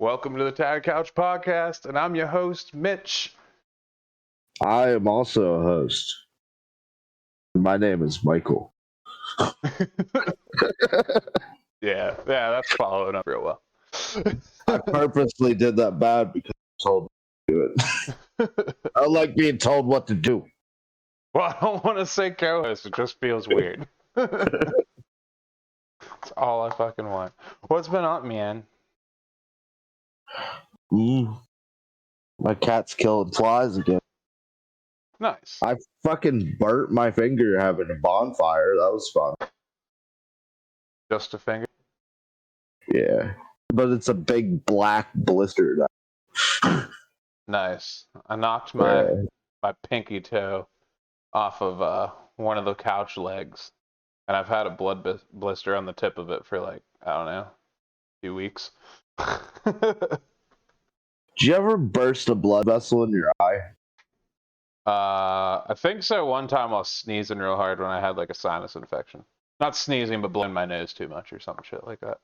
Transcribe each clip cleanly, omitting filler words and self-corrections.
Welcome to the Tag Couch Podcast, and I'm your host, Mitch. I am also a host. My name is Michael. Yeah, that's following up real well. I purposely did that bad because I was told to do it. I like being told what to do. Well, I don't want to say co-host. It just feels weird. That's all I fucking want. What's been up, man? My cat's killing flies again. Nice. I fucking burnt my finger having a bonfire. That was fun. Just a finger? Yeah. But it's a big black blister now. Nice. I knocked my pinky toe off of one of the couch legs, and I've had a blood blister on the tip of it for like, I don't know, a few weeks. Did you ever burst a blood vessel in your eye? I think so. One time I was sneezing real hard when I had like a sinus infection. Not sneezing, but blowing my nose too much or some shit like that.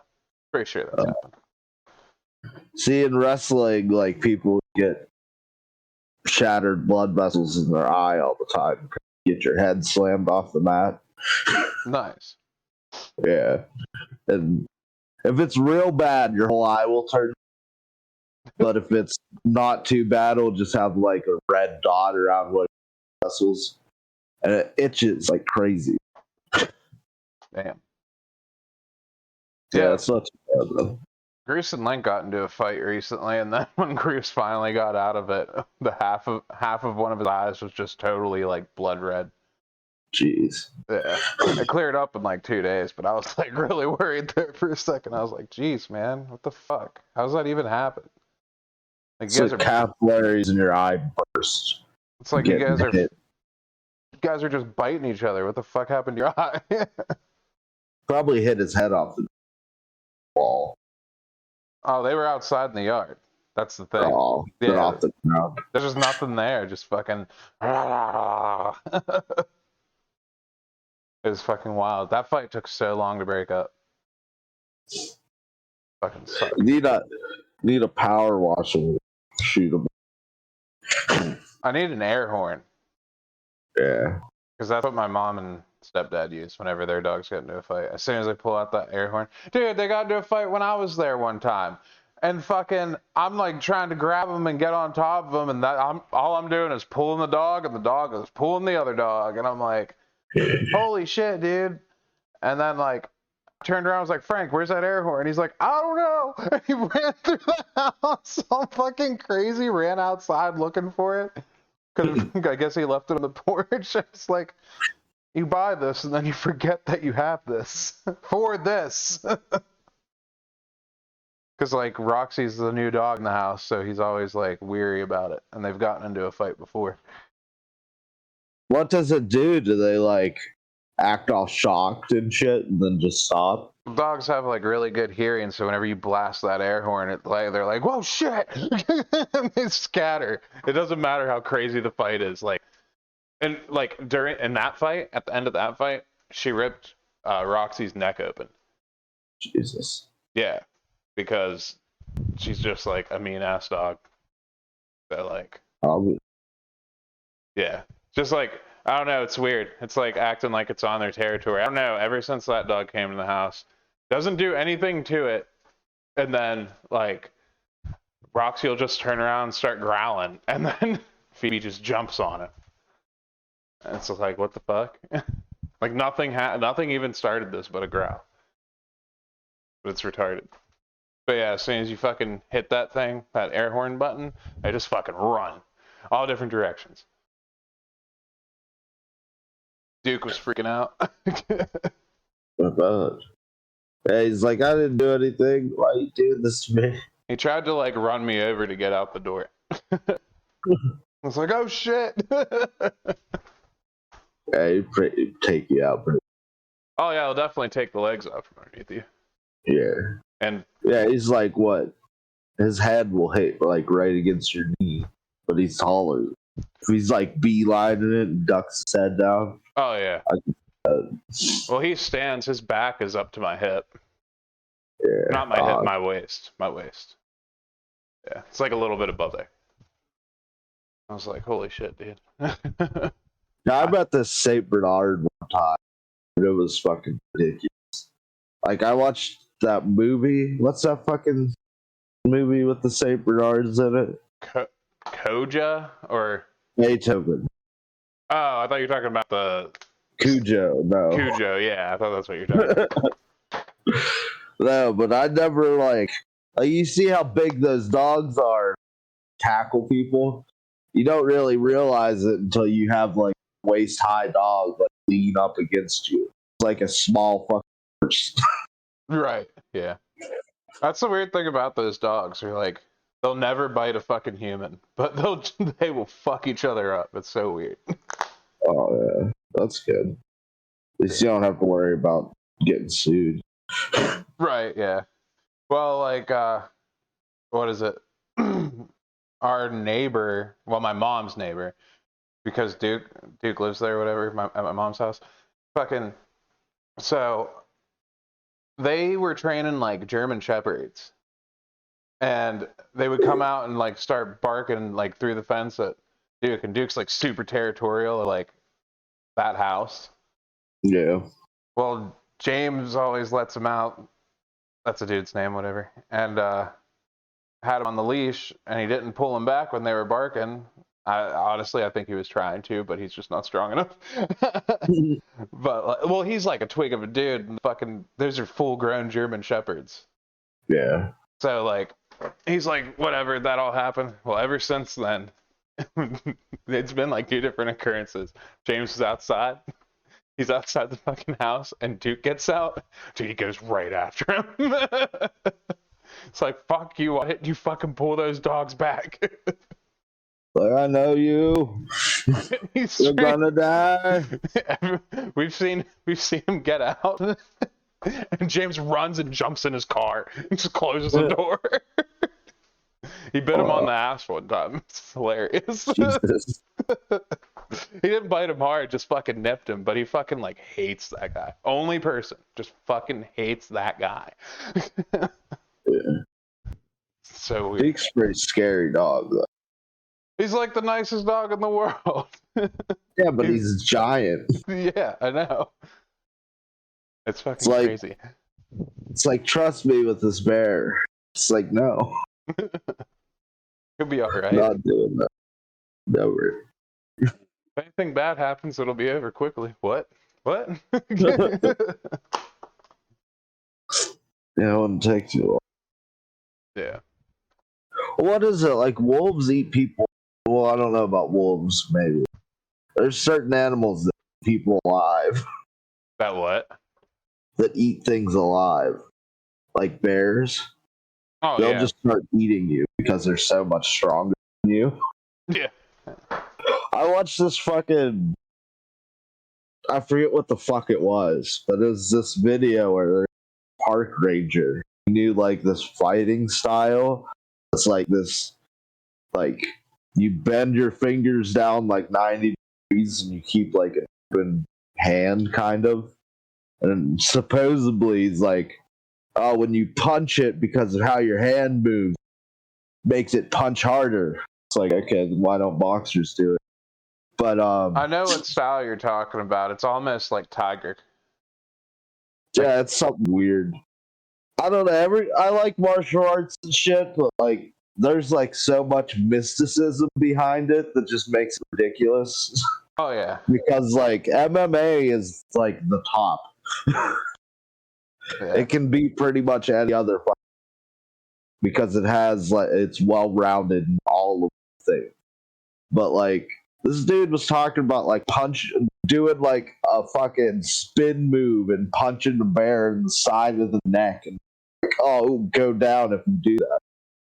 Pretty sure that's happened. See, in wrestling, like, people get shattered blood vessels in their eye all the time. Get your head slammed off the mat. Nice. Yeah. And if it's real bad, your whole eye will turn. But if it's not too bad, it'll just have like a red dot around one of your vessels. And it itches like crazy. Damn. Yeah, it's not too bad though. Grease and Link got into a fight recently, and then when Grease finally got out of it, the half of one of his eyes was just totally like blood red. Jeez. Yeah. It cleared up in like 2 days, but I was like really worried there for a second. I was like, geez, man, what the fuck? How does that even happen? Like, you guys are capillaries in your eye burst. It's like you guys are just biting each other. What the fuck happened to your eye? Probably hit his head off the wall. Oh, they were outside in the yard. That's the thing. Oh, yeah. Off the ground. There's just nothing there. Just fucking. It was fucking wild. That fight took so long to break up. Fucking sucked. Need a power wash and shoot him. I need an air horn. Yeah. Because that's what my mom and stepdad use whenever their dogs get into a fight. As soon as they pull out that air horn. Dude, they got into a fight when I was there one time. And fucking, I'm like trying to grab them and get on top of them. And all I'm doing is pulling the dog, and the dog is pulling the other dog. And I'm like, holy shit, dude. And then like, I turned around, I was like, Frank, where's that air horn? And he's like, I don't know. And he ran through the house all fucking crazy, ran outside looking for it. Because I guess he left it on the porch. It's like, you buy this and then you forget that you have this for this. Because like Roxy's the new dog in the house, so he's always like weary about it. And they've gotten into a fight before. What does it do? Do they like act all shocked and shit and then just stop? Dogs have like really good hearing, so whenever you blast that air horn, they're like, whoa, shit! And they scatter. It doesn't matter how crazy the fight is. Like, and like in that fight, at the end of that fight, she ripped Roxy's neck open. Jesus. Yeah, because she's just like a mean ass dog. That like, yeah, just like. I don't know, it's weird. It's like acting like it's on their territory. I don't know, ever since that dog came in the house, doesn't do anything to it, and then, like, Roxy will just turn around and start growling, and then Phoebe just jumps on it. And it's like, what the fuck? Like, nothing even started this but a growl. But it's retarded. But yeah, as soon as you fucking hit that thing, that air horn button, they just fucking run. All different directions. Duke was freaking out. Yeah, he's like, I didn't do anything. Why are you doing this to me? He tried to like run me over to get out the door. I was like, oh shit. Yeah, he'd take you out. Oh yeah, I'll definitely take the legs out from underneath you. Yeah. And yeah, he's like, what? His head will hit like right against your knee, but he's taller. If he's like beelining it and ducks his head down. Oh yeah. Well, he stands. His back is up to my hip. Yeah. Not my hip. My waist. My waist. Yeah, it's like a little bit above there. I was like, holy shit, dude. Yeah, I met this Saint Bernard one time. It was fucking ridiculous. Like I watched that movie. What's that fucking movie with the Saint Bernards in it? Koja or Beethoven. oh, I thought you were talking about the Cujo, no. Cujo. Yeah, I thought that's what you're talking about. No, but I never like you see how big those dogs are tackle people. You don't really realize it until you have like waist high dog like lean up against you. It's like a small fucking person. Right. Yeah. That's the weird thing about those dogs. They're like they'll never bite a fucking human, but they will fuck each other up. It's so weird. Oh yeah, that's good. At least you don't have to worry about getting sued. Right. Yeah. Well, like what is it? Our neighbor, well, my mom's neighbor, because Duke lives there, or whatever, at my mom's house. Fucking, so they were training like German shepherds, and they would come out and like start barking like through the fence at Duke, and Duke's like super territorial at like that house. Yeah. Well, James always lets him out. That's a dude's name, whatever, and had him on the leash, and he didn't pull him back when they were barking. Honestly, I think he was trying to, but he's just not strong enough. But well, he's like a twig of a dude, and fucking those are full-grown German shepherds. Yeah. So like, he's like, whatever, that all happened. Well, ever since then, it's been like two different occurrences. James is outside. He's outside the fucking house, and Duke gets out. Dude, he goes right after him. It's like, fuck you, why didn't you fucking pull those dogs back? Like, I know you. You're gonna die. We've seen him get out, and James runs and jumps in his car and just closes the door. He bit him on the ass one time. It's hilarious. Jesus. He didn't bite him hard, just fucking nipped him, but he fucking like hates that guy. Only person, just fucking hates that guy. Yeah. So weird. Duke's a pretty scary dog, though. He's like the nicest dog in the world. Yeah, but he's giant. Yeah, I know. It's fucking It's like, crazy. It's like, trust me with this bear. It's like, no. He'll be alright. Not doing that. Never. If anything bad happens, it'll be over quickly. What? What? Yeah, it wouldn't take too long. Yeah. What is it? Like, wolves eat people? Well, I don't know about wolves, maybe. There's certain animals that eat people alive. That what? That eat things alive. Like bears. Oh, They'll yeah. just start eating you because they're so much stronger than you. Yeah. I watched this fucking... I forget what the fuck it was, but it was this video where there's a park ranger. He knew, like, this fighting style. It's like this... Like, you bend your fingers down, like, 90 degrees, and you keep, like, an open hand, kind of. And supposedly, he's like... Oh, when you punch it, because of how your hand moves, makes it punch harder. It's like, okay, then why don't boxers do it? But I know what style you're talking about. It's almost like Tiger. Yeah, it's something weird. I don't know. I like martial arts and shit, but like, there's like so much mysticism behind it that just makes it ridiculous. Oh yeah. Because like MMA is like the top. Yeah. It can beat pretty much any other fight because it has like it's well rounded in all of the things. But like this dude was talking about like doing like a fucking spin move and punching the bear in the side of the neck and like, oh, it'll go down if you do that.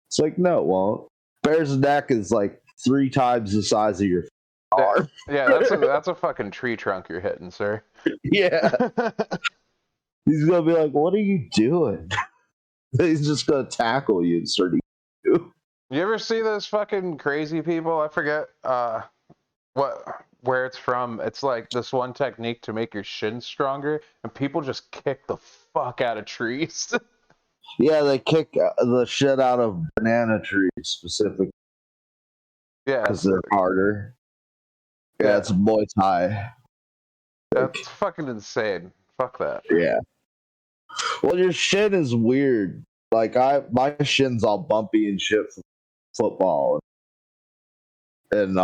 It's like, no, it won't. Bear's neck is like 3 times the size of your arm. Yeah, that's a fucking tree trunk you're hitting, sir. Yeah. He's gonna be like, what are you doing? He's just gonna tackle you and start eating you. You ever see those fucking crazy people? I forget where it's from. It's like this one technique to make your shins stronger, and people just kick the fuck out of trees. Yeah, they kick the shit out of banana trees specifically Yeah, because they're harder. Yeah, yeah, it's Muay Thai. Like, that's fucking insane. Fuck that. yeah. Well, your shin is weird. Like my shin's all bumpy and shit from football, and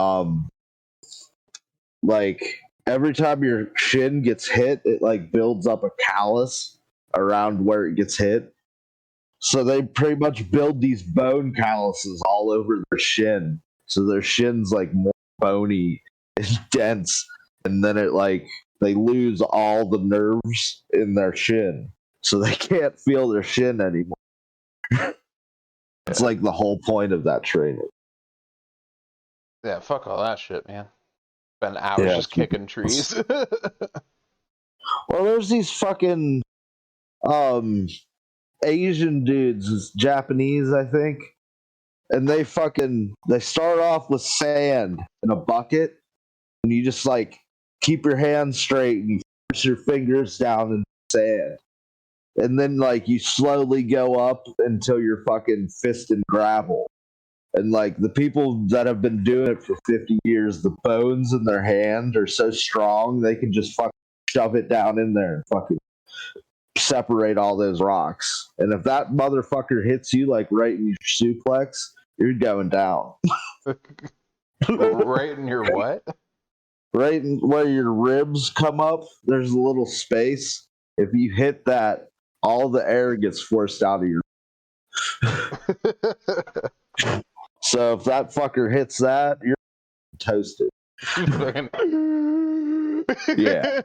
like every time your shin gets hit, it like builds up a callus around where it gets hit. So they pretty much build these bone calluses all over their shin, so their shin's like more bony and dense, and then it like they lose all the nerves in their shin, so they can't feel their shin anymore. It's Yeah, like the whole point of that training. yeah, fuck all that shit, man. Spend hours Yeah. just kicking trees. Well, there's these fucking um Asian dudes, it's Japanese, I think, and they start off with sand in a bucket, and you just like keep your hands straight and you push your fingers down in the sand, and then like you slowly go up until you're fucking fist in gravel. And like the people that have been doing it for 50 years, the bones in their hand are so strong they can just fucking shove it down in there and fucking separate all those rocks. And if that motherfucker hits you like right in your suplex, you're going down. Right in your what? Right in where your ribs come up, there's a little space. If you hit that, all the air gets forced out of your. So if that fucker hits that, you're toasted. Yeah,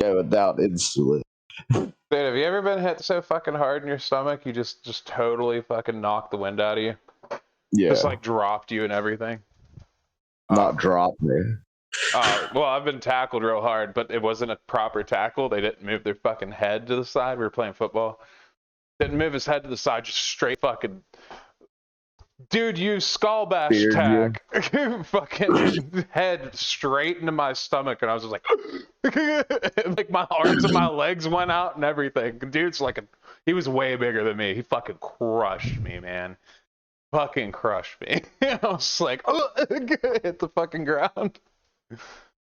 going down instantly. Dude, have you ever been hit so fucking hard in your stomach you just totally fucking knocked the wind out of you? Yeah, Just like dropped you and everything? not drop me. Well, I've been tackled real hard, but it wasn't a proper tackle. They didn't move their fucking head to the side. We were playing football. Didn't move his head to the side, just straight fucking. Dude, you skull bash Beard tack. Fucking head straight into my stomach, and I was just like, like my arms and my legs went out and everything. Dude's like he was way bigger than me. He fucking crushed me, man. Fucking crushed me. I was like, hit the fucking ground.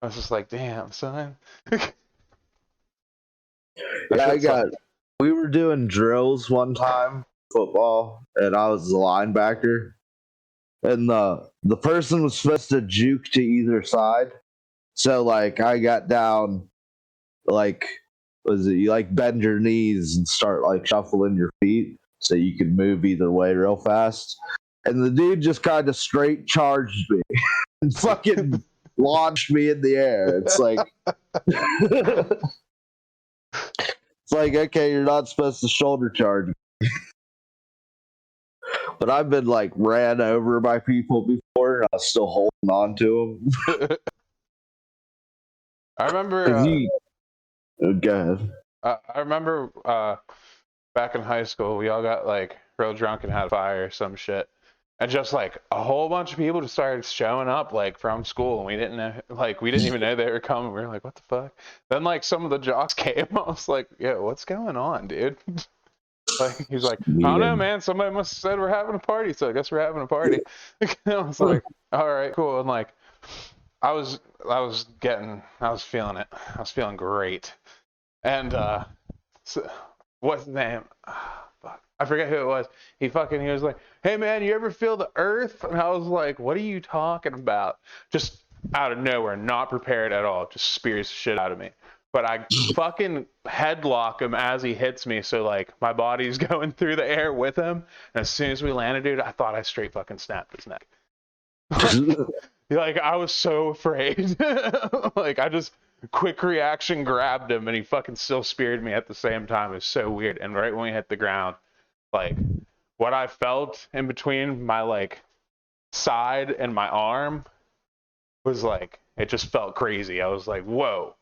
I was just like, damn, son. Yeah, we were doing drills one time, football, and I was the linebacker. And the person was supposed to juke to either side. So like I got down like was it you like bend your knees and start like shuffling your feet so you can move either way real fast. And the dude just kind of straight charged me and fucking launched me in the air. It's like it's like, okay, you're not supposed to shoulder charge. But I've been like ran over by people before and I was still holding on to them. I remember. Go ahead. I remember back in high school, we all got like real drunk and had a fire or some shit, and just like a whole bunch of people just started showing up like from school, and we didn't know, like we didn't even know they were coming. We were like, what the fuck? Then like some of the jocks came. I was like, yeah, what's going on, dude? Like he's like, I don't know, man. Somebody must have said we're having a party, so I guess we're having a party. I was like, all right, cool. And like, I was feeling it. I was feeling great. And so, what's his name? Oh, fuck. I forget who it was. He was like, hey man, you ever feel the earth? And I was like, what are you talking about? Just out of nowhere, not prepared at all. Just spears the shit out of me. But I fucking headlock him as he hits me, so like my body's going through the air with him. And as soon as we landed, dude, I thought I straight fucking snapped his neck. Like I was so afraid. Like I just quick reaction grabbed him and he fucking still speared me at the same time. It was so weird. And right when we hit the ground, like what I felt in between my like side and my arm was like it just felt crazy. I was like, whoa,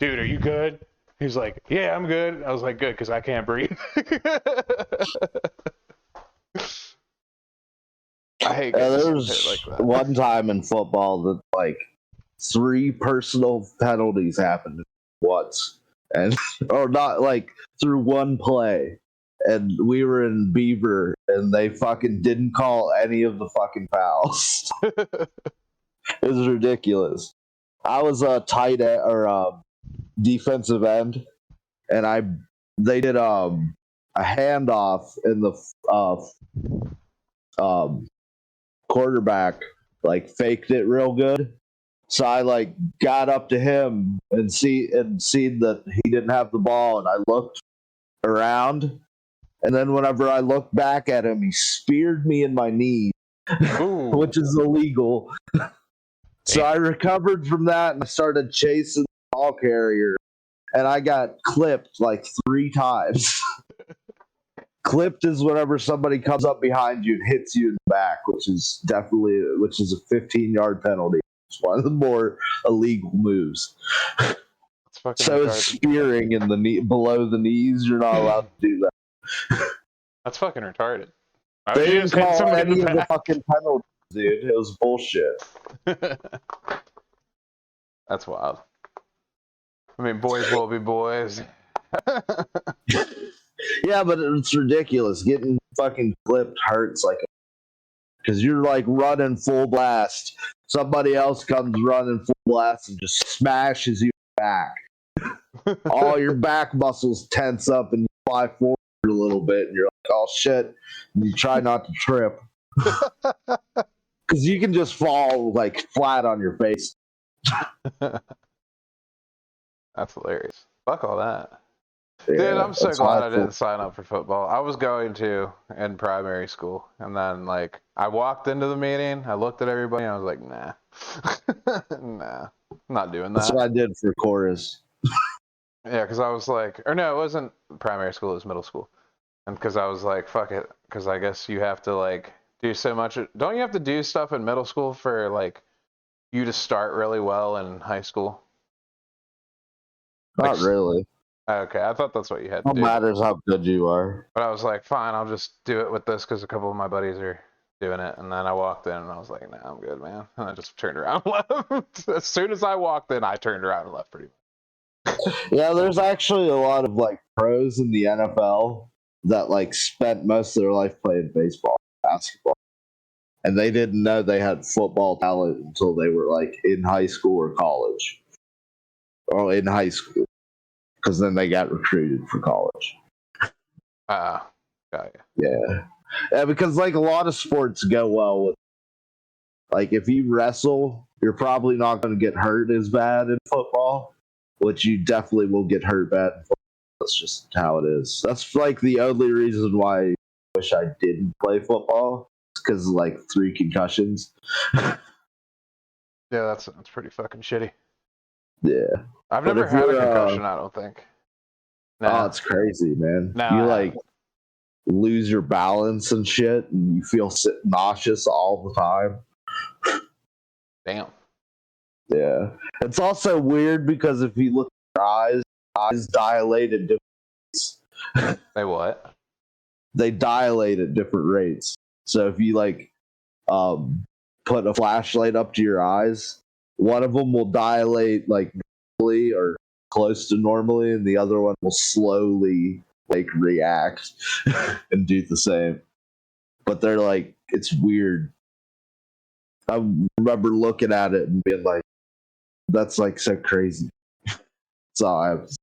dude, are you good? He's like, yeah, I'm good. I was like, good, because I can't breathe. I hate getting There hit was like that. one time in football that like 3 personal penalties happened once, and or not like through one play. And we were in Beaver, and they fucking didn't call any of the fucking fouls. It was ridiculous. I was a tight end or defensive end, and they did a handoff, and the quarterback like faked it real good. So I like got up to him and seen that he didn't have the ball, and I looked around. And then whenever I looked back at him, he speared me in my knee, which is illegal. So I recovered from that and I started chasing the ball carrier. And I got clipped like 3 times. Clipped is whenever somebody comes up behind you and hits you in the back, which is a 15-yard penalty. It's one of the more illegal moves. So is spearing in the knee, below the knees. You're not allowed to do that. That's fucking retarded. They didn't call any of the fucking penalties, dude. It was bullshit. That's wild. I mean, boys will be boys. Yeah, but it's ridiculous. Getting fucking clipped hurts like, because you're like running full blast. Somebody else comes running full blast and just smashes you back. All your back muscles tense up and you fly forward a little bit, and you're like, oh shit. And you try not to trip. Because you can just fall like flat on your face. That's hilarious. Fuck all that. Yeah, dude, I'm so glad I didn't sign up for football. I was going to in primary school, and then like I walked into the meeting, I looked at everybody, and I was like, nah. Nah, I'm not doing that. That's what I did for chorus. Yeah, because I was like, or no, it wasn't primary school, it was middle school. And because I was like, fuck it, because I guess you have to like do so much. Don't you have to do stuff in middle school for like you to start really well in high school? Not really. Okay, I thought that's what you had to do. No matters how good you are. But I was like, fine, I'll just do it with this because a couple of my buddies are doing it. And then I walked in and I was like, nah, I'm good, man. And I just turned around and left. As soon as I walked in, I turned around and left pretty much. Yeah, there's actually a lot of like pros in the NFL that like spent most of their life playing baseball, basketball. And they didn't know they had football talent until they were like in high school or college. Or in high school. Because then they got recruited for college. Got you. Yeah, because like a lot of sports go well with, like if you wrestle, you're probably not going to get hurt as bad in football, which you definitely will get hurt bad in football. That's just how it is. That's like the only reason why I wish I didn't play football. It's because of like 3 concussions. Yeah, that's pretty fucking shitty. Yeah. I've never had a concussion, I don't think. Nah. Oh, it's crazy, man. Nah, you like lose your balance and shit, and you feel nauseous all the time. Damn. Yeah. It's also weird because if you look at your eyes dilate at different rates. They what? They dilate at different rates. So if you like put a flashlight up to your eyes, one of them will dilate like normally or close to normally, and the other one will slowly like react and do the same. But they're like, it's weird. I remember looking at it and being like, that's like so crazy. That's all I have to say.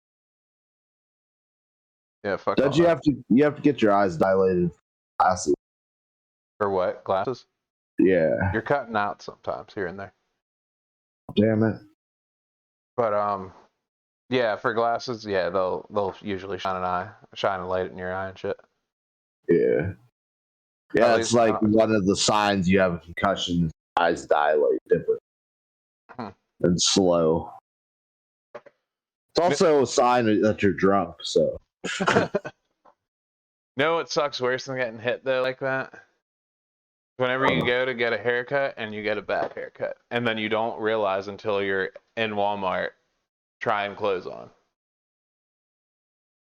Yeah, fuck. Don't you have to get your eyes dilated for glasses? For what? Glasses? Yeah. You're cutting out sometimes here and there. Damn it. But yeah, for glasses, yeah, they'll usually shine a light in your eye and shit. Yeah. Yeah, it's like one of the signs you have a concussion. Eyes dilate different and slow. It's also a sign that you're drunk. So. No, what sucks worse than getting hit though like that? Whenever you go to get a haircut and you get a bad haircut, and then you don't realize until you're in Walmart trying clothes on.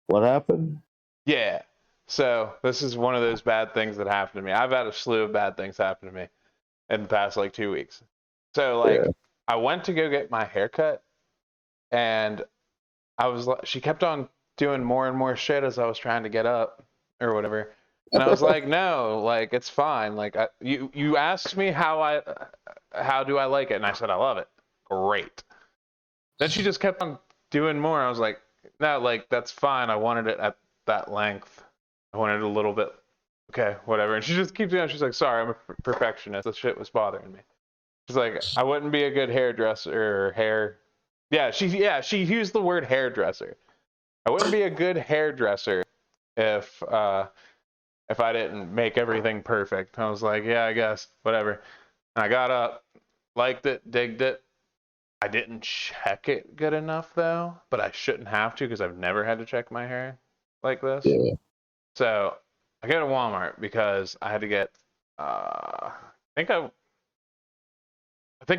What happened? Yeah. So this is one of those bad things that happened to me. I've had a slew of bad things happen to me in the past like 2 weeks. So like I went to go get my haircut, and I was like, she kept on doing more and more shit as I was trying to get up or whatever. And I was like, no, like it's fine. Like you asked me how do I like it, and I said I love it. Great. Then she just kept on doing more. I was like, no, like that's fine. I wanted it at that length. I wanted it a little bit. Okay, whatever. And she just keeps doing. She's like, sorry, I'm a perfectionist. This shit was bothering me. She's like, I wouldn't be a good hairdresser or hair. She used the word hairdresser. I wouldn't be a good hairdresser if I didn't make everything perfect. I was like, yeah, I guess, whatever. And I got up, liked it, digged it. I didn't check it good enough though, but I shouldn't have to because I've never had to check my hair like this. Yeah. So I go to Walmart because I had to get I think I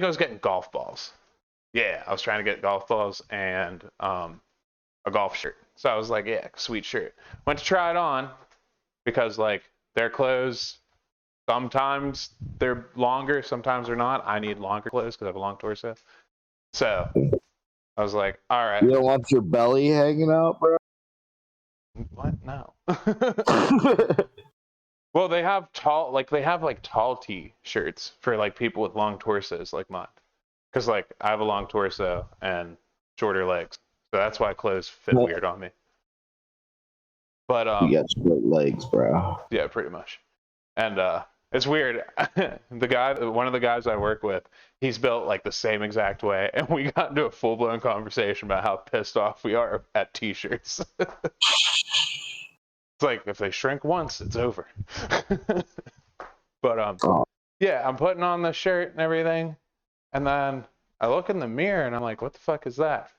was getting golf balls. Yeah, I was trying to get golf balls and a golf shirt. So I was like, yeah, sweet shirt. Went to try it on because like their clothes sometimes they're longer, sometimes they're not. I need longer clothes because I have a long torso. So I was like, all right. You don't want your belly hanging out, bro? What? No. Well, they have tall tee shirts for like people with long torsos like mine. Because like I have a long torso and shorter legs. So that's why clothes fit weird on me. But You got split legs, bro. yeah, pretty much. And it's weird. One of the guys I work with, he's built like the same exact way, and we got into a full blown conversation about how pissed off we are at t-shirts. It's like if they shrink once, it's over. But yeah, I'm putting on the shirt and everything, and then I look in the mirror and I'm like, what the fuck is that?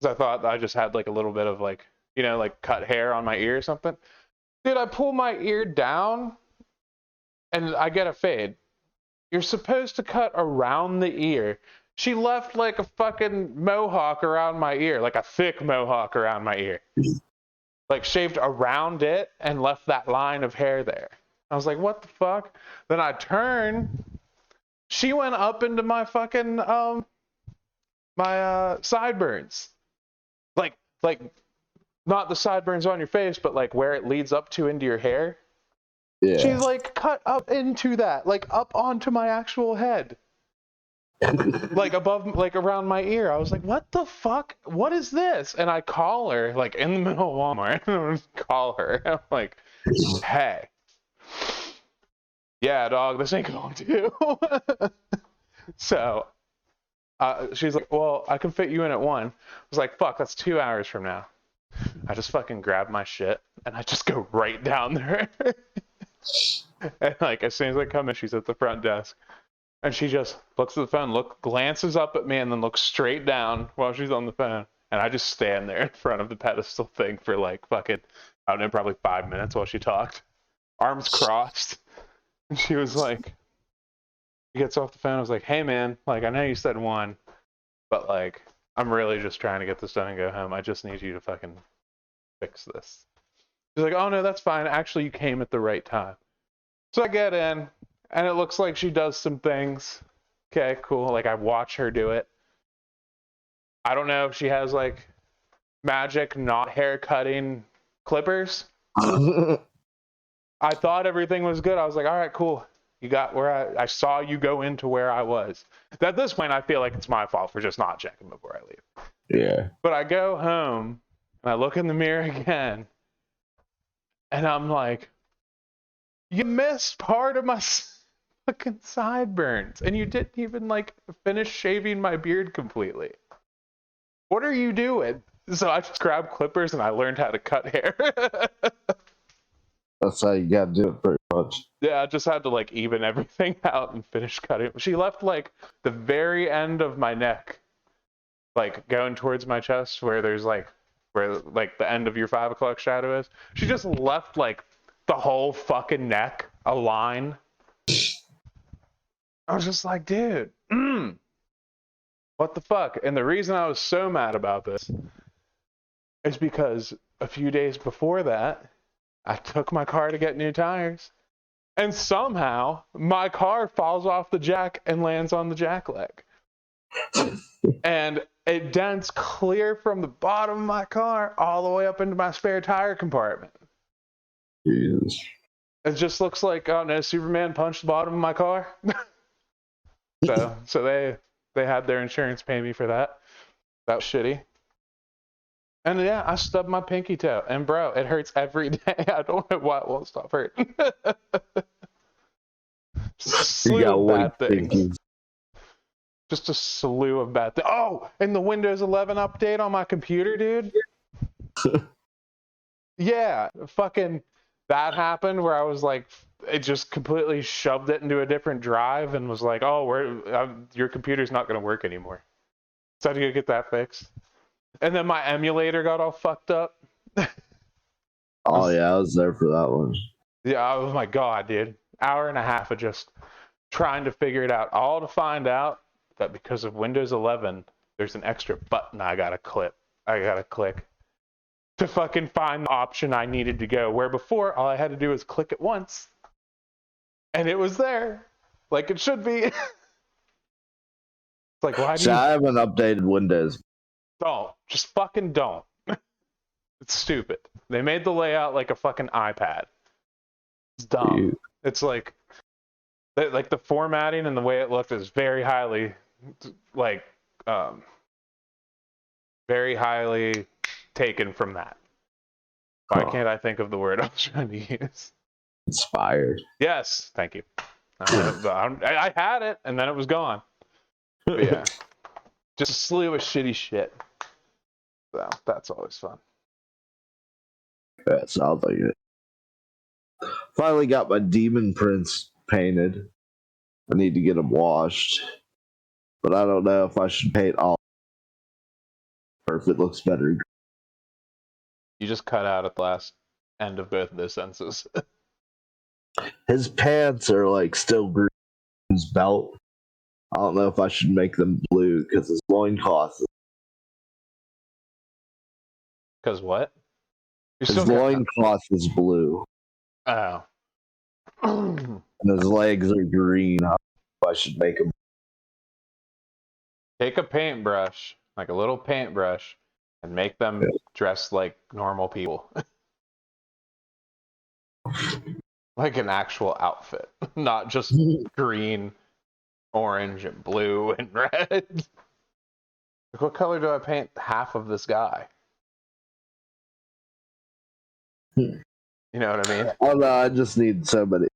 Because I thought I just had like a little bit of like, like cut hair on my ear or something. Dude, I pull my ear down and I get a fade. You're supposed to cut around the ear. She left like a fucking mohawk around my ear, like a thick mohawk around my ear. Like shaved around it and left that line of hair there. I was like, what the fuck? Then I turn. She went up into my fucking my sideburns. Like not the sideburns on your face, but like where it leads up to into your hair. Yeah. She's like cut up into that, like up onto my actual head. Like above, like around my ear. I was like, what the fuck? What is this? And I call her, like in the middle of Walmart. I call her. I'm like, hey. Yeah, dog, this ain't gonna do. So she's like, well, I can fit you in at 1. I was like, fuck, that's 2 hours from now. I just fucking grab my shit and I just go right down there. And like as soon as I come in, she's at the front desk. And she just looks at the phone, glances up at me, and then looks straight down while she's on the phone. And I just stand there in front of the pedestal thing for like fucking, I don't know, probably 5 minutes while she talked. Arms crossed. And she was like, she gets off the phone. I was like, hey man, like I know you said 1, but like I'm really just trying to get this done and go home. I just need you to fucking fix this. She's like, oh no, that's fine. Actually, you came at the right time. So I get in, and it looks like she does some things. Okay, cool. Like I watch her do it. I don't know if she has like magic not hair cutting clippers. I thought everything was good. I was like, all right, cool. You got where I saw you go into where I was. At this point, I feel like it's my fault for just not checking before I leave. Yeah. But I go home and I look in the mirror again, and I'm like, you missed part of my fucking sideburns, and you didn't even like finish shaving my beard completely. What are you doing? So I just grabbed clippers and I learned how to cut hair. That's how you gotta do it, pretty much. Yeah, I just had to like even everything out and finish cutting. She left like the very end of my neck, like going towards my chest where there's like where like the end of your 5 o'clock shadow is. She just left like the whole fucking neck a line. I was just like, dude, what the fuck? And the reason I was so mad about this is because a few days before that, I took my car to get new tires, and somehow my car falls off the jack and lands on the jack leg. And it dents clear from the bottom of my car all the way up into my spare tire compartment. Jesus. It just looks like, oh no, Superman punched the bottom of my car. So they had their insurance pay me for that. That was shitty. And yeah, I stubbed my pinky toe. And bro, it hurts every day. I don't know why it won't stop hurting. Just a You slew got of white bad things. pinkies. Just a slew of bad things. Oh, and the Windows 11 update on my computer, dude. Yeah, fucking that happened where I was like, it just completely shoved it into a different drive and was like, oh, your computer's not going to work anymore. So I had to go get that fixed. And then my emulator got all fucked up. Oh yeah, I was there for that one. Yeah, oh my god, dude. Hour and a half of just trying to figure it out. All to find out that because of Windows 11, there's an extra button I gotta click to fucking find the option I needed to go. Where before, all I had to do was click it once. And it was there. Like it should be. It's like, why do See, you... I haven't updated Windows. Don't. Just fucking don't. It's stupid. They made the layout like a fucking iPad. It's dumb. Dude. It's like the formatting and the way it looked is very highly very highly taken from that. Why can't I think of the word I was trying to use? Inspired. Yes, thank you. I had it and then it was gone. But yeah, just a slew of shitty shit. So that's always fun. Yeah, sounds like it. Finally got my demon prints painted. I need to get them washed. But I don't know if I should paint all or if it looks better. You just cut out at the last end of both of those sentences. His pants are like still green. His belt. I don't know if I should make them blue because his loincloth. Because what? His loincloth is blue. Oh. And his legs are green. I don't know if I should make them. Take a paintbrush, like a little paintbrush, and make them dress like normal people. Like an actual outfit, not just green, orange, and blue, and red. Like, what color do I paint half of this guy? You know what I mean? Oh no, I just need so many.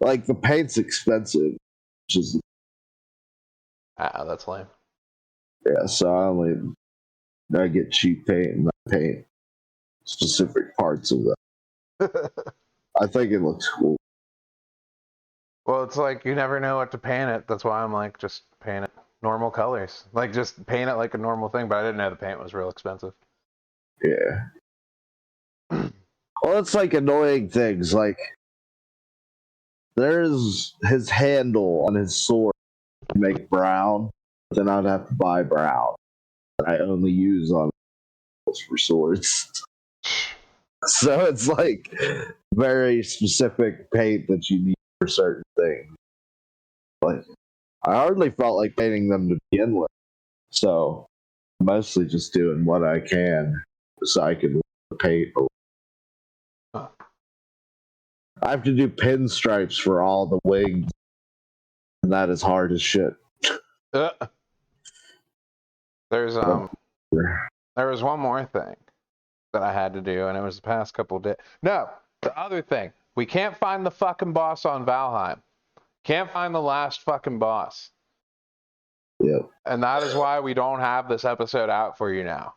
Like the paint's expensive, which is That's lame. yeah. So I get cheap paint and I paint specific parts of that. I think it looks cool. Well, it's like you never know what to paint it. That's why I'm like, just paint it normal colors. Like, just paint it like a normal thing. But I didn't know the paint was real expensive. Yeah. Well, it's like annoying things. Like there's his handle on his sword to make brown. Then I'd have to buy brown. I only use on for swords. So it's like very specific paint that you need for certain things. Like I hardly felt like painting them to begin with. So mostly just doing what I can so I can paint. I have to do pinstripes for all the wigs. And that is hard as shit. There's there was one more thing that I had to do, and it was the past couple of days. No, the other thing. We can't find the fucking boss on Valheim. Can't find the last fucking boss. Yep. And that is why we don't have this episode out for you now.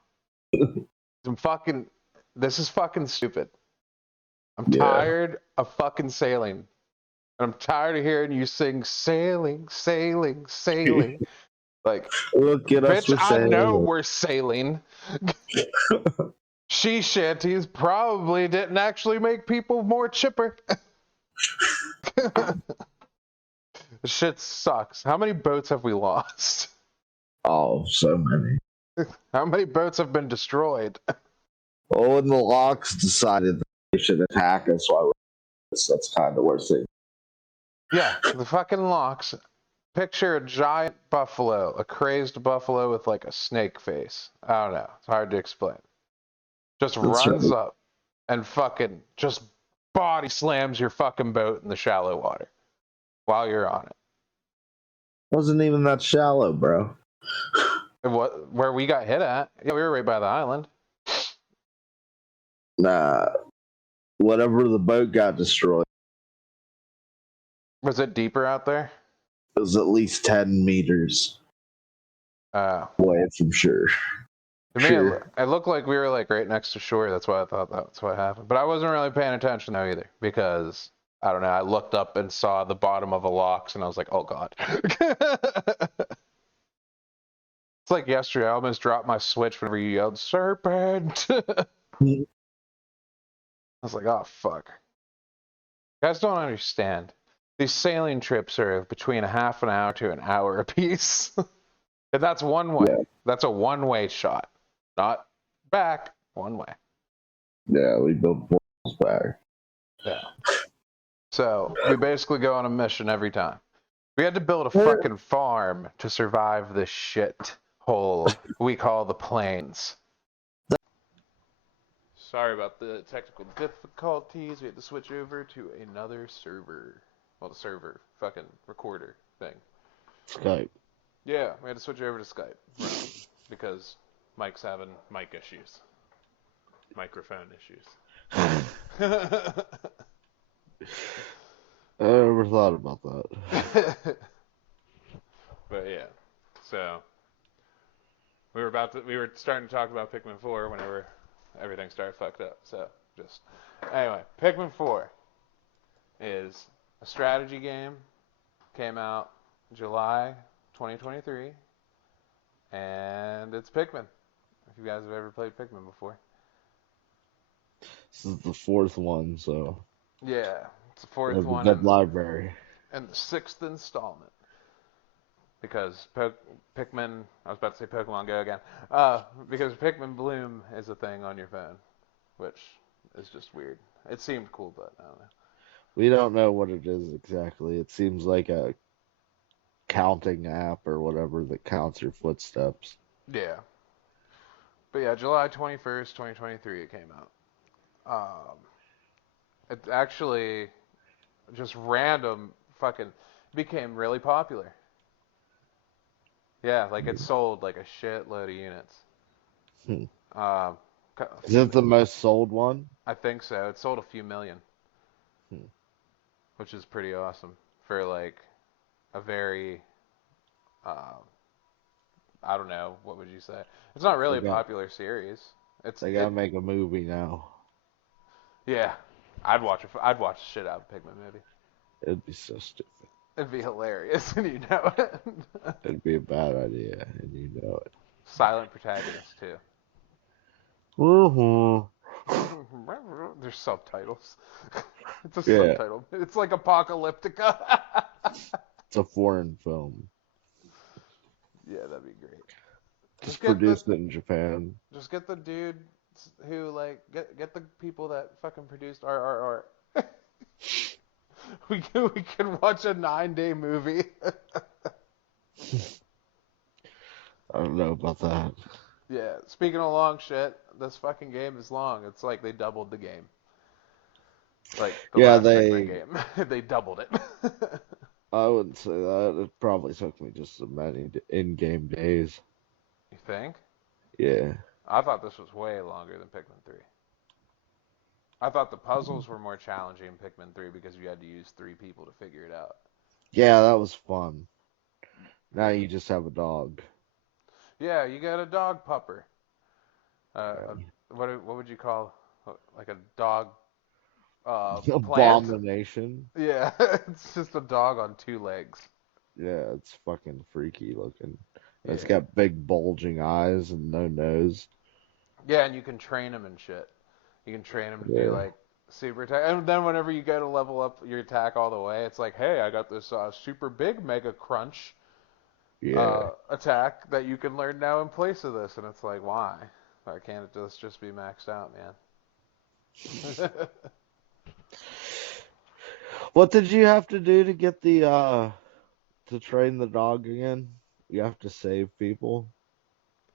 This is fucking stupid. I'm tired of fucking sailing. I'm tired of hearing you sing sailing, sailing, sailing. Like, look at us, bitch, I know we're sailing. Sea shanties probably didn't actually make people more chipper. This shit sucks. How many boats have we lost? Oh, so many. How many boats have been destroyed? Oh, and the locks decided they should attack us while that's kind of worse thing. Yeah, the fucking locks picture a giant buffalo, a crazed buffalo with like a snake face. I don't know. It's hard to explain. Just That's runs right. up and fucking just body slams your fucking boat in the shallow water while you're on it. Wasn't even that shallow, bro. What? Where we got hit at? Yeah, we were right by the island. Nah, whatever the boat got destroyed Was it deeper out there? was at least 10 meters Uh, away from shore. to me, it looked like we were like right next to shore. That's why I thought that's what happened. But I wasn't really paying attention though either because I don't know. I looked up and saw the bottom of a locks and I was like, oh god. It's like yesterday. I almost dropped my switch whenever you yelled serpent. I was like, oh fuck. You guys don't understand. These sailing trips are between a half an hour to an hour apiece. And that's one way. Yeah. That's a one-way shot. Not back, one way. Yeah, we built portals back. Yeah. So we basically go on a mission every time. We had to build a fucking farm to survive this shit hole we call the plains. Sorry about the technical difficulties. We had to switch over to another server. Well, the server, fucking recorder thing. Skype. Yeah, we had to switch over to Skype because Mike's having mic issues. Microphone issues. I never thought about that. But yeah, so we were starting to talk about Pikmin 4 whenever everything started fucked up. So just anyway, Pikmin 4 is a strategy game. Came out July 2023, and it's Pikmin. If you guys have ever played Pikmin before. This is the fourth one, so Yeah, it's the we fourth have a one good library. and the sixth installment. Because Pikmin, I was about to say Pokemon Go again. Because Pikmin Bloom is a thing on your phone, which is just weird. It seemed cool, but I don't know. We don't know what it is exactly. It seems like a counting app or whatever that counts your footsteps. Yeah. But yeah, July 21st, 2023 it came out. It actually just random fucking became really popular. Yeah, like it sold like a shitload of units. Hmm. A Is few, it the most sold one? I think so. It sold a few million, Hmm. which is pretty awesome for like a very, uh, I don't know, what would you say? It's not really They a got popular series. they gotta make a movie now. Yeah, I'd watch the shit out of a Pikmin movie. It'd be so stupid. It'd be hilarious, and you know it. It'd be a bad idea, and you know it. Silent protagonist too. Woohoo! There's subtitles. It's a Yeah, subtitle. It's like Apocalyptica. it's a foreign film. Yeah, that'd be great. Just Get the produced it in Japan. just get the dude who like get the people that fucking produced RRR. We can watch a 9-day movie. I don't know about that. Yeah, speaking of long shit, this fucking game is long. It's like they doubled the game. Like the Yeah, last Pikmin game. They doubled it. I wouldn't say that. It probably took me just as many in-game days. You think? Yeah. I thought this was way longer than Pikmin 3. I thought the puzzles were more challenging in Pikmin 3 because you had to use 3 people to figure it out. Yeah, that was fun. Now Yeah, you just have a dog. yeah, you got a dog pupper. Yeah. What would you call like a dog plant? Abomination. Yeah, it's just a dog on 2 legs. Yeah, it's fucking freaky looking. And it's Yeah, got big bulging eyes and no nose. yeah, and you can train him and shit. You can train him to do Yeah. like super attack, and then whenever you go to level up your attack all the way, it's like, hey, I got this super big mega crunch Yeah. attack that you can learn now in place of this, and it's like, why? Why can't it just be maxed out, man? What did you have to do to get the to train the dog again? You have to save people.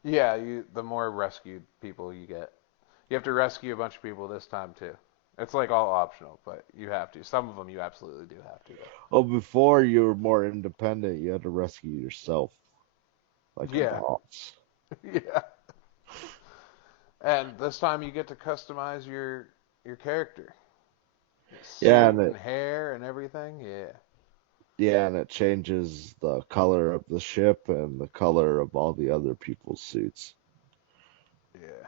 Yeah, the more rescued people you get. You have to rescue a bunch of people this time too. It's like all optional, but you have to. Some of them you absolutely do have to though. Oh, before you were more independent, you had to rescue yourself like a Yeah, boss. yeah. And this time you get to customize your character, Yeah, suit and and it hair and everything. Yeah, yeah, and it changes the color of the ship and the color of all the other people's suits. yeah.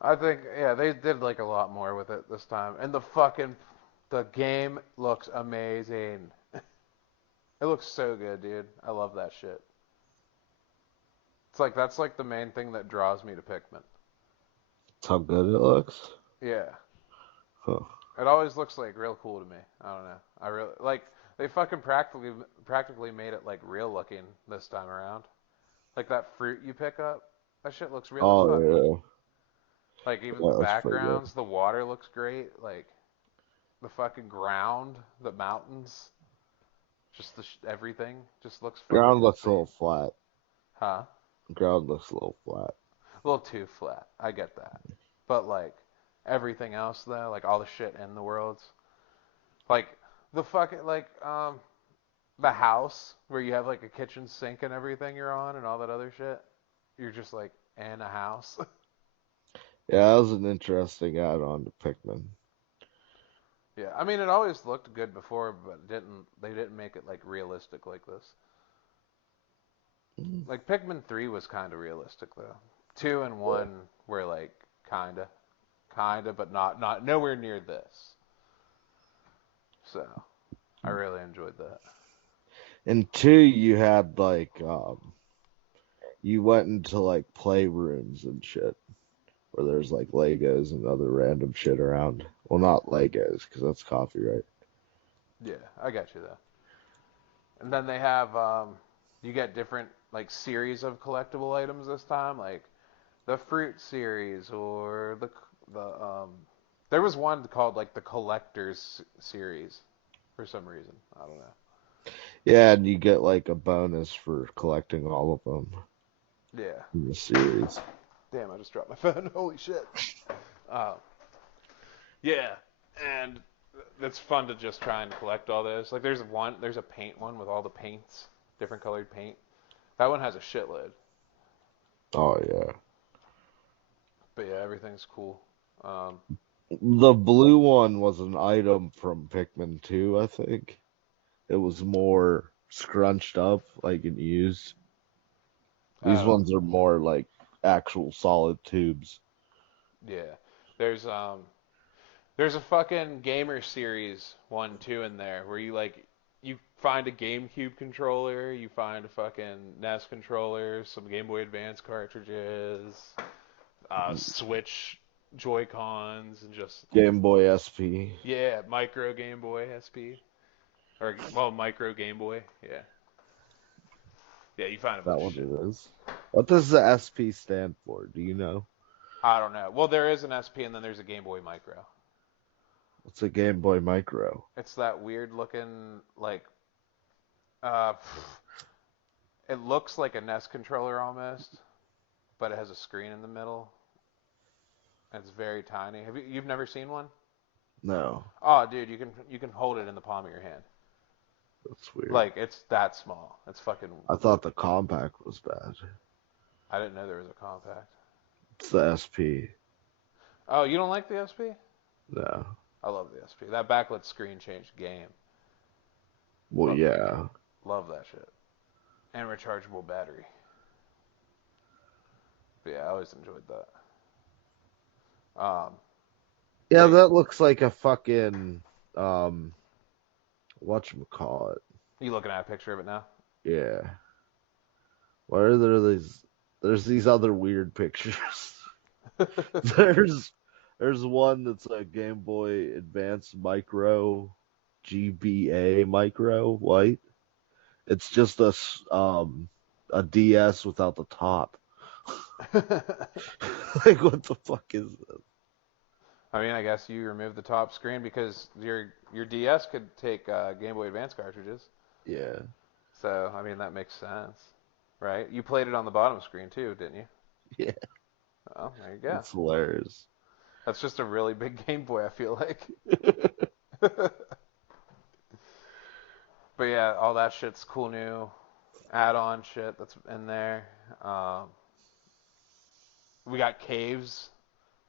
I think yeah they did like a lot more with it this time, and the game looks amazing. It looks so good, dude. I love that shit. It's like that's like the main thing that draws me to Pikmin. That's how good it looks. Yeah. Huh. It always looks like real cool to me. I don't know. I really like they fucking practically made it like real looking this time around. Like that fruit you pick up, that shit looks real as Oh fuck. yeah, Like even the yeah, that's pretty good. backgrounds, the water looks great. Like the fucking ground, the mountains, just everything just looks fucking Ground looks a insane. little flat. Huh? Ground looks a little flat. A little too flat. I get that. But like everything else though, like all the shit in the worlds, like the fucking the house where you have like a kitchen sink and everything you're on and all that other shit. You're just like in a house. Yeah, that was an interesting add-on to Pikmin. Yeah, I mean it always looked good before, but they didn't make it like realistic like this. Mm. Like Pikmin 3 was kind of realistic though. 2 and Yeah. 1 were like kind of but not nowhere near this. So, I really enjoyed that. And two, you had like you went into like playrooms and shit where there's like Legos and other random shit around. Well, not Legos because that's copyright. Yeah, I got you though. And then they have you get different like series of collectible items this time, like the fruit series or the there was one called like the collectors series for some reason. I don't know. Yeah, and you get like a bonus for collecting all of them Yeah. in the series. Damn, I just dropped my phone. Holy shit. Uh, yeah, and it's fun to just try and collect all those. Like there's a paint one with all the paints, different colored paint. That one has a shitload. Oh yeah. But yeah, everything's cool. Um, The blue one was an item from Pikmin 2, I think. It was more scrunched up, like and used. These oh, ones are more like actual solid tubes. yeah. There's um there's a fucking gamer series one too in there where you find a GameCube controller, you find a fucking NES controller, some Game Boy Advance cartridges, Switch Joy Cons, and just Game Boy SP. yeah, micro Game Boy SP or well, micro Game Boy. Yeah, yeah, you find a Is that bunch of what shit. it is? What does the SP stand for? Do you know? I don't know. Well, there is an SP and then there's a Game Boy Micro. What's a Game Boy Micro? It's that weird looking like uh, it looks like a NES controller almost, but it has a screen in the middle. And it's very tiny. You've never seen one? No, Oh, dude, you can hold it in the palm of your hand. that's weird. Like it's that small. It's fucking. I thought the compact was bad. I didn't know there was a compact. It's the SP. Oh, you don't like the SP? No. I love the SP. That backlit screen changed game. Well, Love, yeah. love that shit. And rechargeable battery. But yeah, I always enjoyed that. Yeah, Wait, that looks like a fucking um whatchamacallit. you looking at a picture of it now? Yeah. Why are there there's these other weird pictures. There's there's one that's a Game Boy Advance Micro GBA Micro white. It's just a DS without the top. Like what the fuck is this? I mean, I guess you removed the top screen because your DS could take Game Boy Advance cartridges. Yeah. So, I mean, that makes sense, right? You played it on the bottom screen too, didn't you? Yeah, Oh, there you go. it's hilarious. That's just a really big Game Boy, I feel like. But yeah, all that shit's cool new add-on shit that's in there. Um, we got caves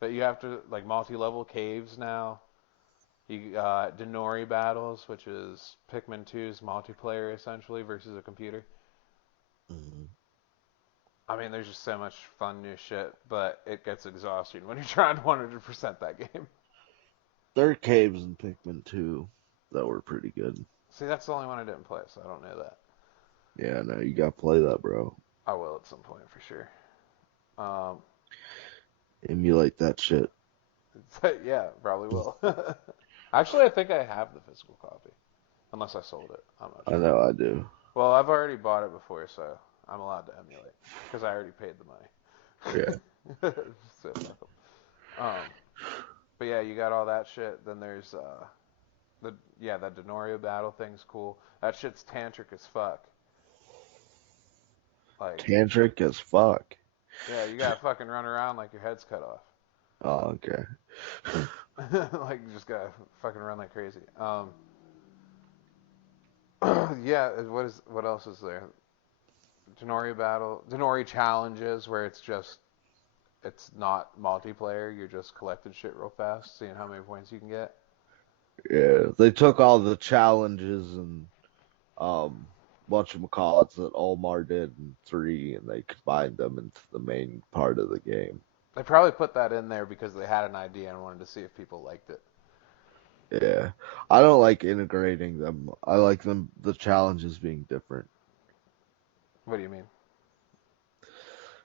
that you have to like multi-level caves now. You got Denori battles, which is Pikmin 2's multiplayer essentially versus a computer. Mhm. I mean, there's just so much fun new shit, but it gets exhausting when you're trying to 100% that game. There are caves in Pikmin 2 that were pretty good. See, that's the only one I didn't play, so I don't know that. Yeah, no, you gotta play that, bro. I will at some point for sure. Um, Emulate that shit. but yeah, probably will. Actually, I think I have the physical copy, unless I sold it. I'm not I sure. know I do. Well, I've already bought it before, so I'm allowed to emulate because I already paid the Yeah. money. So fuck 'em. But yeah, you got all that shit. Then there's that Denorio battle thing's cool. That shit's tantric as fuck. Like, Tantric as fuck. yeah, you gotta fucking run around like your head's cut off. Oh, okay. Like you just gotta fucking run like crazy. Yeah. What else is there? Denori battle, Denori challenges where it's not multiplayer. You're just collecting shit real fast, seeing how many points you can get. Yeah, they took all the challenges and um whatchamacallits that Olmar did in 3 and they combined them into the main part of the game. They probably put that in there because they had an idea and wanted to see if people liked it. Yeah. I don't like integrating them. I like the challenges being different. What do you mean?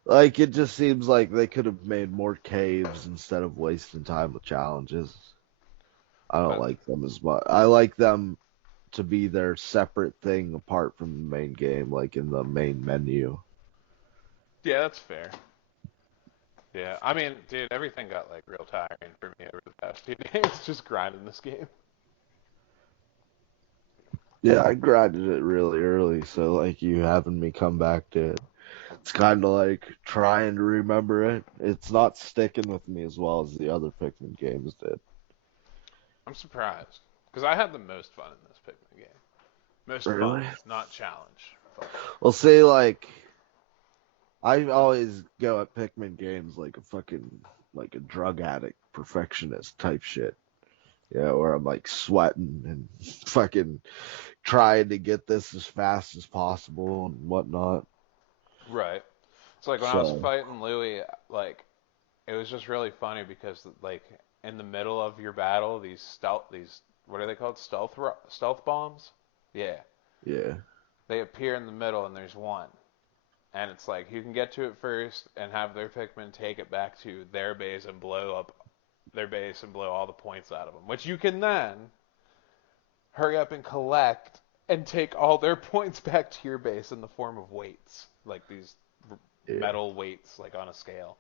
Like it just seems like they could have made more caves instead of wasting time with challenges. I don't But like them as much. I like them to be their separate thing apart from the main game, like in the main menu. yeah, that's fair. Yeah, I mean, dude, everything got like real tiring for me over the past few days, just grinding this game. Yeah, I grinded it really early, so like you having me come back to it, it's kind of like trying to remember it. It's not sticking with me as well as the other Pikmin games did. I'm surprised because I had the most fun in this Pikmin game. Most fun, Really? not challenge. Fun. Well, see, like I always go at Pikmin games like a fucking like a drug addict, perfectionist type shit. Yeah, where I'm like sweating and fucking trying to get this as fast as possible and whatnot. Right. It's like when I was So fighting Louis, like it was just really funny because like in the middle of your battle, these what are they called? Stealth bombs? Yeah. yeah, They appear in the middle and there's one. And it's like you can get to it first and have their Pikmin take it back to their base and blow up their base and blow all the points out of them, which you can then hurry up and collect and take all their points back to your base in the form of weights, like these yeah, metal weights, like on a scale,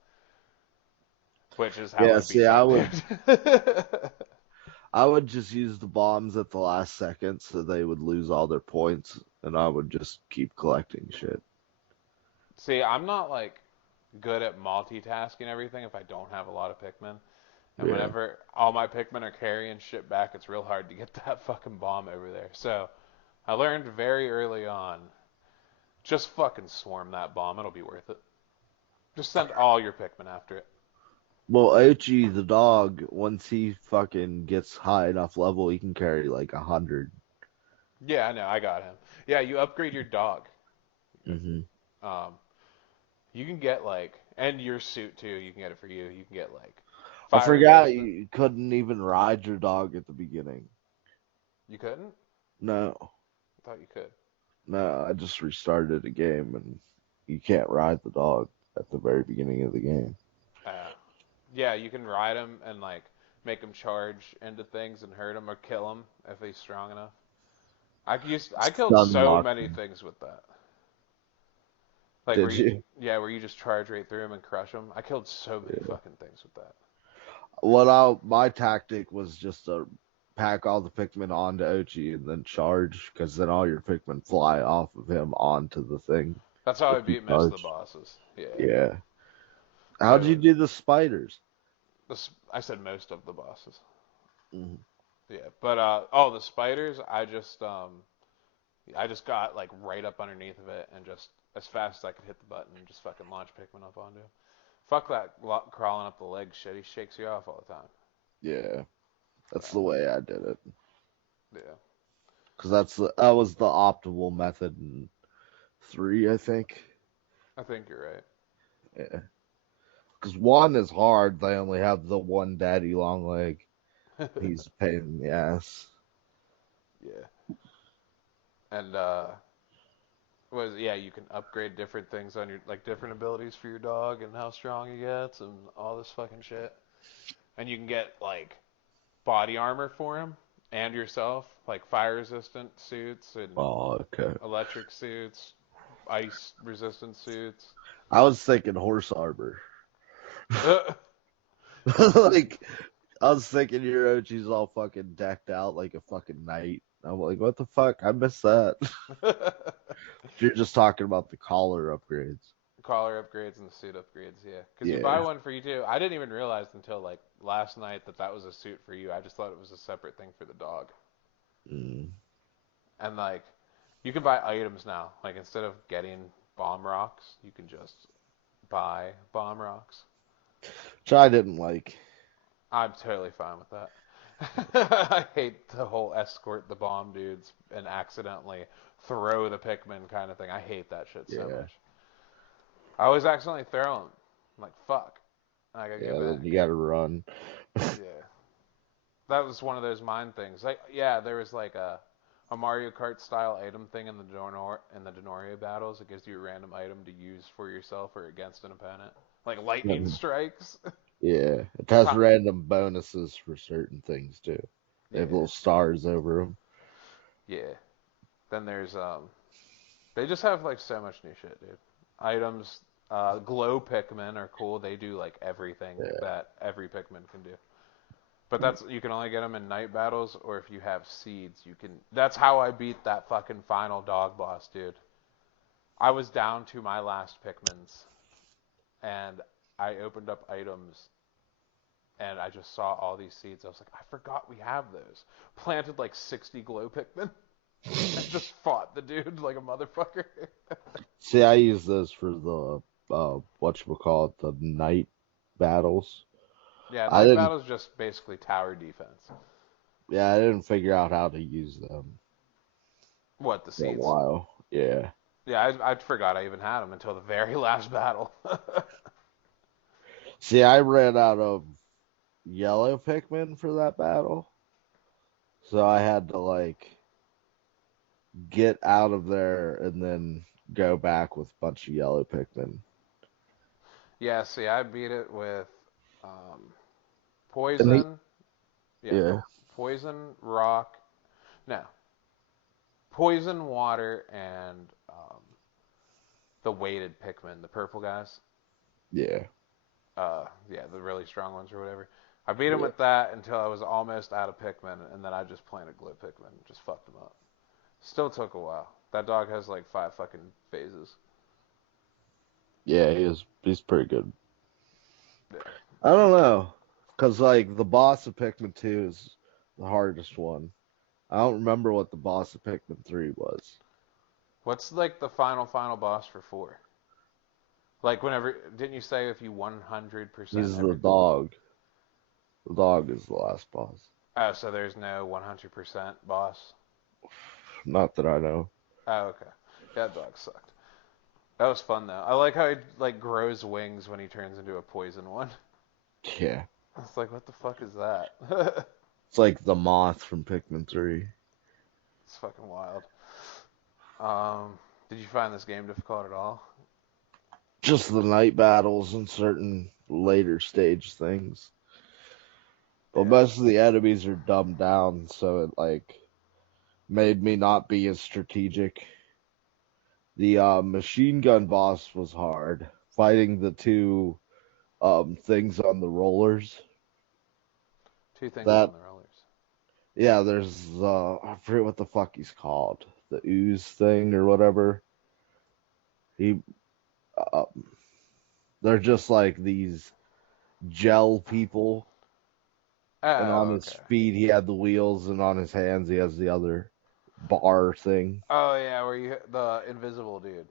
which is how yeah. I beat See, that dude. I would just use the bombs at the last second so they would lose all their points, and I would just keep collecting shit. See, I'm not like good at multitasking everything if I don't have a lot of Pikmin. And Yeah, whenever all my Pikmin are carrying shit back, it's real hard to get that fucking bomb over there. So I learned very early on, just fucking swarm that bomb. It'll be worth it. Just send all your Pikmin after it. well, Ochi the dog, once he fucking gets high enough level, he can carry like 100. Yeah, I know. I got him. Yeah, you upgrade your dog. Hmm. Um, you can get like, and your suit too. You can get it for you. You can get like I fire forgot resistant. you couldn't even ride your dog at the beginning. You couldn't? No, I thought you could. no, I just restarted the game and you can't ride the dog at the very beginning of the game. Uh, yeah, you can ride him and like make him charge into things and hurt him or kill him if he's strong enough. I killed Stun so lock. many things with that. Like Did you? where you just charge right through him and crush him. I killed so many Yeah. fucking things with that. My tactic was just to pack all the Pikmin onto Ochi and then charge, because then all your Pikmin fly off of him onto the thing. That's how I If you beat most of the charge. bosses. Yeah. Yeah. How'd you So do the spiders? I said most of the bosses. Mhm. Yeah, but the spiders, I just got like right up underneath of it and just as fast as I could hit the button, just fucking launch Pikmin up onto him. Fuck that crawling up the leg shit. He shakes you off all the time. Yeah, that's So the way I did it. yeah, Because that was the optimal method in 3, I think. I think you're right. Yeah. Because 1 is hard. They only have the one daddy long leg. He's a pain in the ass. Yeah, and you can upgrade different things on your like different abilities for your dog and how strong he gets and all this fucking shit. And you can get like body armor for him and yourself, like fire resistant suits and Oh, okay. electric suits, ice resistant suits. I was thinking horse arbor. Like, I was thinking your Ochi's all fucking decked out like a fucking knight. I'm like, what the fuck? I missed that. You're just talking about the collar upgrades. Collar upgrades and the suit upgrades, yeah. Because you buy Yeah. one for you too. I didn't even realize until like last night that that was a suit for you. I just thought it was a separate thing for the dog. Mm. And like, you can buy items now. Like instead of getting bomb rocks, you can just buy bomb rocks. Which I didn't like. I'm totally fine with that. I hate the whole escort the bomb dudes and accidentally throw the Pikmin kind of thing. I hate that shit so Yeah. much. I always accidentally throw them. I'm like, fuck. And I gotta get Yeah, then back. you gotta run. Yeah. That was one of those mind things. Like, yeah, there was like a Mario Kart style item thing in the Denoria battles. It gives you a random item to use for yourself or against an opponent. Like lightning Mhm. strikes. Yeah, it has Top. random bonuses for certain things too. They have Yeah. little stars over them. Yeah. Then there's they just have like so much new shit, dude. Items, glow Pikmin are cool. They do like everything Yeah. that every Pikmin can do. But that's you can only get them in night battles or if you have seeds. You can. That's how I beat that fucking final dog boss, dude. I was down to my last Pikmins and I opened up items and I just saw all these seeds. I was like, I forgot we have those. Planted like 60 glow Pikmin and just fought the dude like a motherfucker. See, I use those for the whatchamacallit, the night battles. Yeah, I night didn't battle's just basically tower defense. yeah, I didn't figure out how to use them What, the for a seeds? while. Yeah. Yeah, I forgot I even had them until the very last battle. See, I ran out of yellow Pikmin for that battle. So I had to like get out of there and then go back with a bunch of yellow Pikmin. Yeah, see, I beat it with um, And he, poison. Yeah, yeah, poison, rock. No, poison, water, and the weighted Pikmin, the purple guys. yeah, Yeah, the really strong ones or whatever. I beat him yeah. with that until I was almost out of Pikmin, and then I just planted glue Pikmin and just fucked him up. Still took a while. That dog has like 5 fucking phases. Yeah, he's pretty good. Yeah. I don't know, cause like the boss of Pikmin 2 is the hardest one. I don't remember what the boss of Pikmin 3 was. What's like the final boss for 4? Like whenever didn't you say if you 100% He's the everything? dog. The dog is the last boss. Oh, so there's no 100% boss. Not that I know. Oh, okay. Yeah, that dog sucked. That was fun though. I like how he like grows wings when he turns into a poison one. Yeah, I was like, what the fuck is that? it's like the moth from Pikmin 3. It's fucking wild. Did you find this game difficult at all? Just the night battles and certain later stage things. But Yeah. most of the enemies are dumbed down, so it like made me not be as strategic. The machine gun boss was hard. Fighting the two things on the rollers. Two things on That the rollers. Yeah, there's I forget what the fuck he's called, the ooze thing or whatever. He, uh, they're just like these gel people, and on Oh, his okay. feet he had the wheels, and on his hands he has the other bar thing. Oh yeah, where you the invisible dude.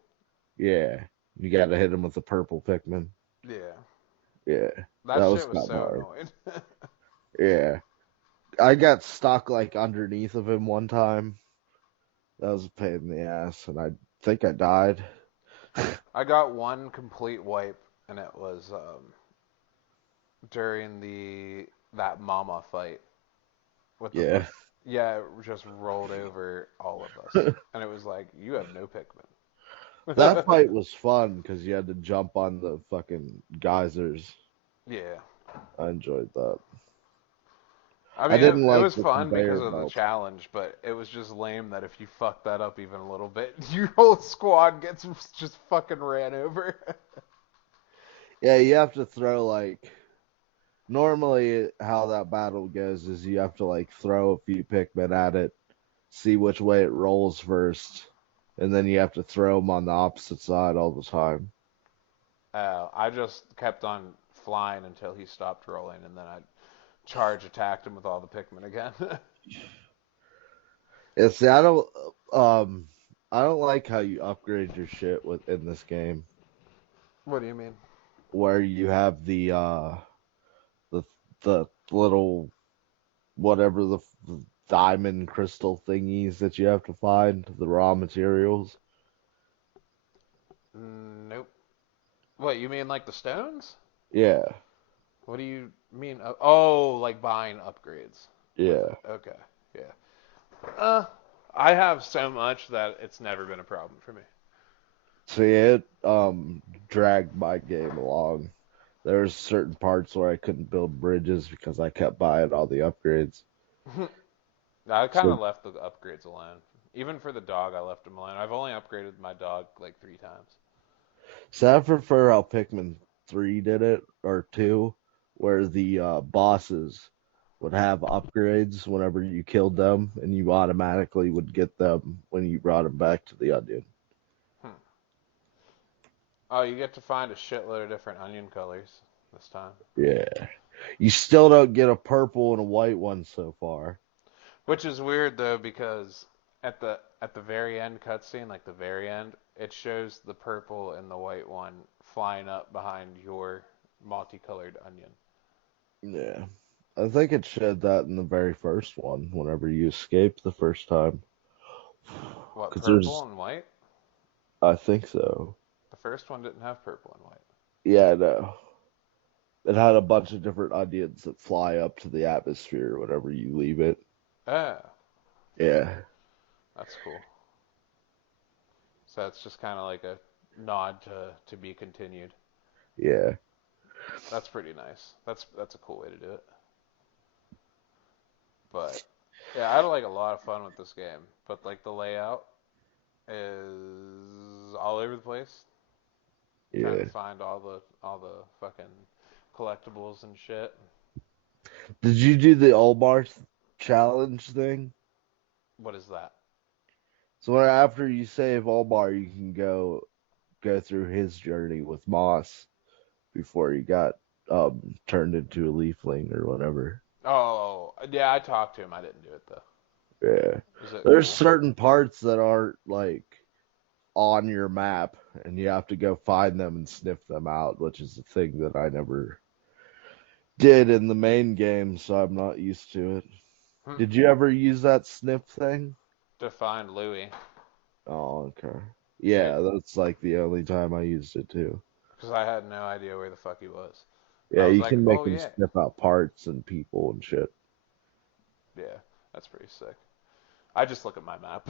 Yeah, you got to hit him with the purple Pikmin. Yeah, Yeah, that that was shit was kind of so hard. annoying. Yeah, I got stuck like underneath of him one time. That was a pain in the ass, and I think I died. I got one complete wipe, and it was during the that mama fight with the Yeah, yeah, it just rolled over all of us, and it was like you have no that Pikmin. fight was fun because you had to jump on the fucking geysers. Yeah, I enjoyed that. I I mean didn't it like was the fun because conveyor of the belt. challenge, but it was just lame that if you fuck that up even a little bit, your whole squad gets just fucking ran over. Yeah, you have to throw like normally how that battle goes is you have to like throw a few Pikmin at it, see which way it rolls first, and then you have to throw them on the opposite side all the time. I just kept on flying until he stopped rolling, and then I charge attacked him with all the Pikmin again. Yeah, see, um I don't like how you upgrade your shit within this game, What do you mean? where you have the the little whatever the diamond crystal thingies that you have to find, the raw materials. Nope. What, you mean like the stones? Yeah, What do you mean? Oh, like buying upgrades with yeah. it. Okay, yeah. Uh, I have so much that it's never been a problem for me. See, it dragged my game along. There's certain parts where I couldn't build bridges because I kept buying all the upgrades. I kind So, of left the upgrades alone. Even for the dog, I left him alone. I've only upgraded my dog like 3 times. so I prefer how Pikmin 3 did it, or 2, where the bosses would have upgrades whenever you killed them, and you automatically would get them when you brought them back to the onion. Hmm. Oh, you get to find a shitload of different onion colors this time. Yeah. You still don't get a purple and a white one so far. Which is weird though because at the very end cutscene, like the very end, it shows the purple and the white one flying up behind your multicolored onion. Yeah. I think it showed that in the very first one, whenever you escaped the first time. What, Because purple there's, and white? I think so. The first one didn't have purple and white. Yeah, I know. It had a bunch of different onions that fly up to the atmosphere whenever you leave it. Oh, Yeah, that's cool. So it's just kind of like a nod to be continued. yeah, That's pretty nice. That's a cool way to do it. But yeah, I had like a lot of fun with this game. But like the layout is all over the place. Trying to yeah. find all the fucking collectibles and shit. Did you do the Olbar challenge thing? What is that? So after you save Olbar, you can go through his journey with Moss before he got turned into a leafling or whatever. Oh, yeah, I talked to him. I didn't do it though. Yeah. Is it There's cool? certain parts that aren't like on your map and you have to go find them and sniff them out, which is a thing that I never did in the main game, so I'm not used to it. Hmm. Did you ever use that sniff thing? To find Louis. Oh, okay. Yeah, Yeah, that's like the only time I used it too. because I had no idea where the fuck he was. I Yeah, was you like, can make oh them yeah, sniff out parts and people and shit. yeah, that's pretty sick. I just look at my map.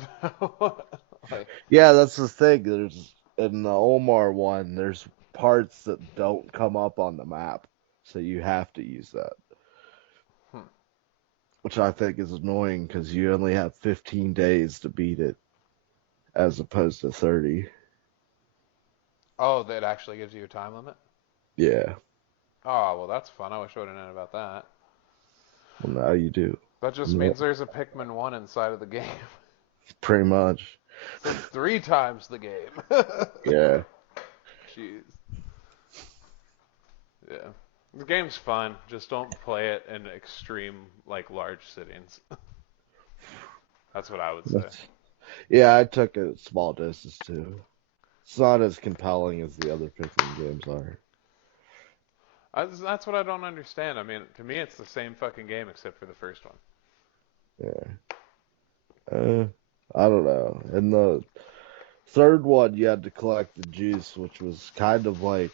Like, Yeah, that's the thing. There's in the Omar one, there's parts that don't come up on the map, so you have to use that, hmm. which I think is annoying because you only have 15 days to beat it as opposed to 30. Oh, that actually gives you a time limit. Yeah, Oh, well, that's fun. I wish I would have known about that. well now you do. That just means there's a Pikmin 1 inside of the game. Pretty much. So it's 3 times the game. Yeah. Jeez. Yeah. The game's fun. Just don't play it in extreme, like, large settings. That's what I would say. Yeah, I took it at small doses too. It's not as compelling as the other Pikmin games are. That's what I don't understand. I mean, to me, it's the same fucking game except for the first one. Yeah. I don't know. In the third one, you had to collect the juice, which was kind of like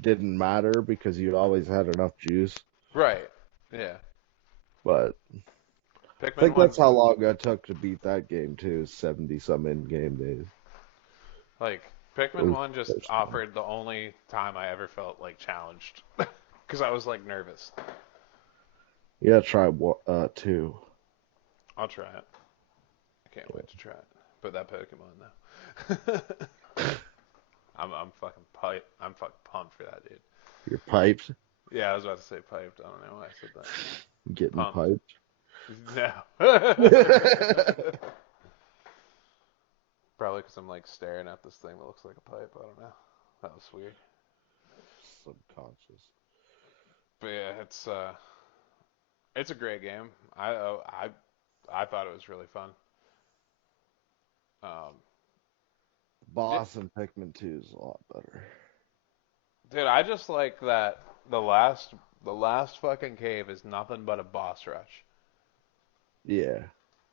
didn't matter because you always had enough juice. Right. Yeah. But I Pikmin think 1, that's how long I took to beat that game too, 70 some in-game days. like, Or Pikmin 1 just first one. offered the only time I ever felt, like, challenged. Because I was, like, nervous. Yeah, try two. I'll try it. I can't wait to try it. But that Pokemon, though. I'm fucking I'm fucking pumped for that, dude. You're piped. Yeah, I was about to say piped. I don't know why I said that. Getting Pumped. piped. No. Probably because I'm like staring at this thing that looks like a pipe. I don't know. That was weird. Subconscious. But yeah, it's a great game. I thought it was really fun. Um, di- Boss and Pikmin 2 is a lot better. Dude, I just like that the last fucking cave is nothing but a boss rush. Yeah.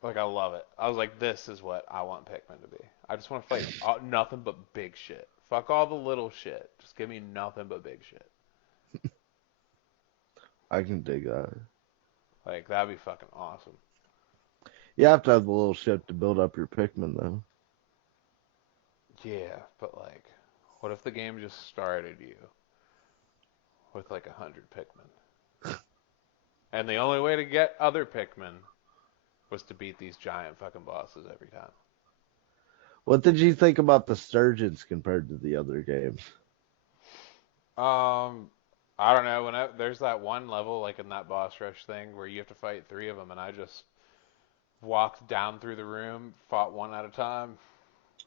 Like I love it. I was like, this is what I want Pikmin to be. I just want to fight nothing but big shit. Fuck all the little shit. Just give me nothing but big shit. I can dig that. Like that'd be fucking awesome. You have to have the little ship to build up your Pikmin, though. Yeah, but like, what if the game just started you with like 100 Pikmin, and the only way to get other Pikmin was to beat these giant fucking bosses every time? What did you think about the sturgeons compared to the other games? I don't know. There's that one level like in that boss rush thing where you have to fight 3 of them, and I just walked down through the room, fought one at a time.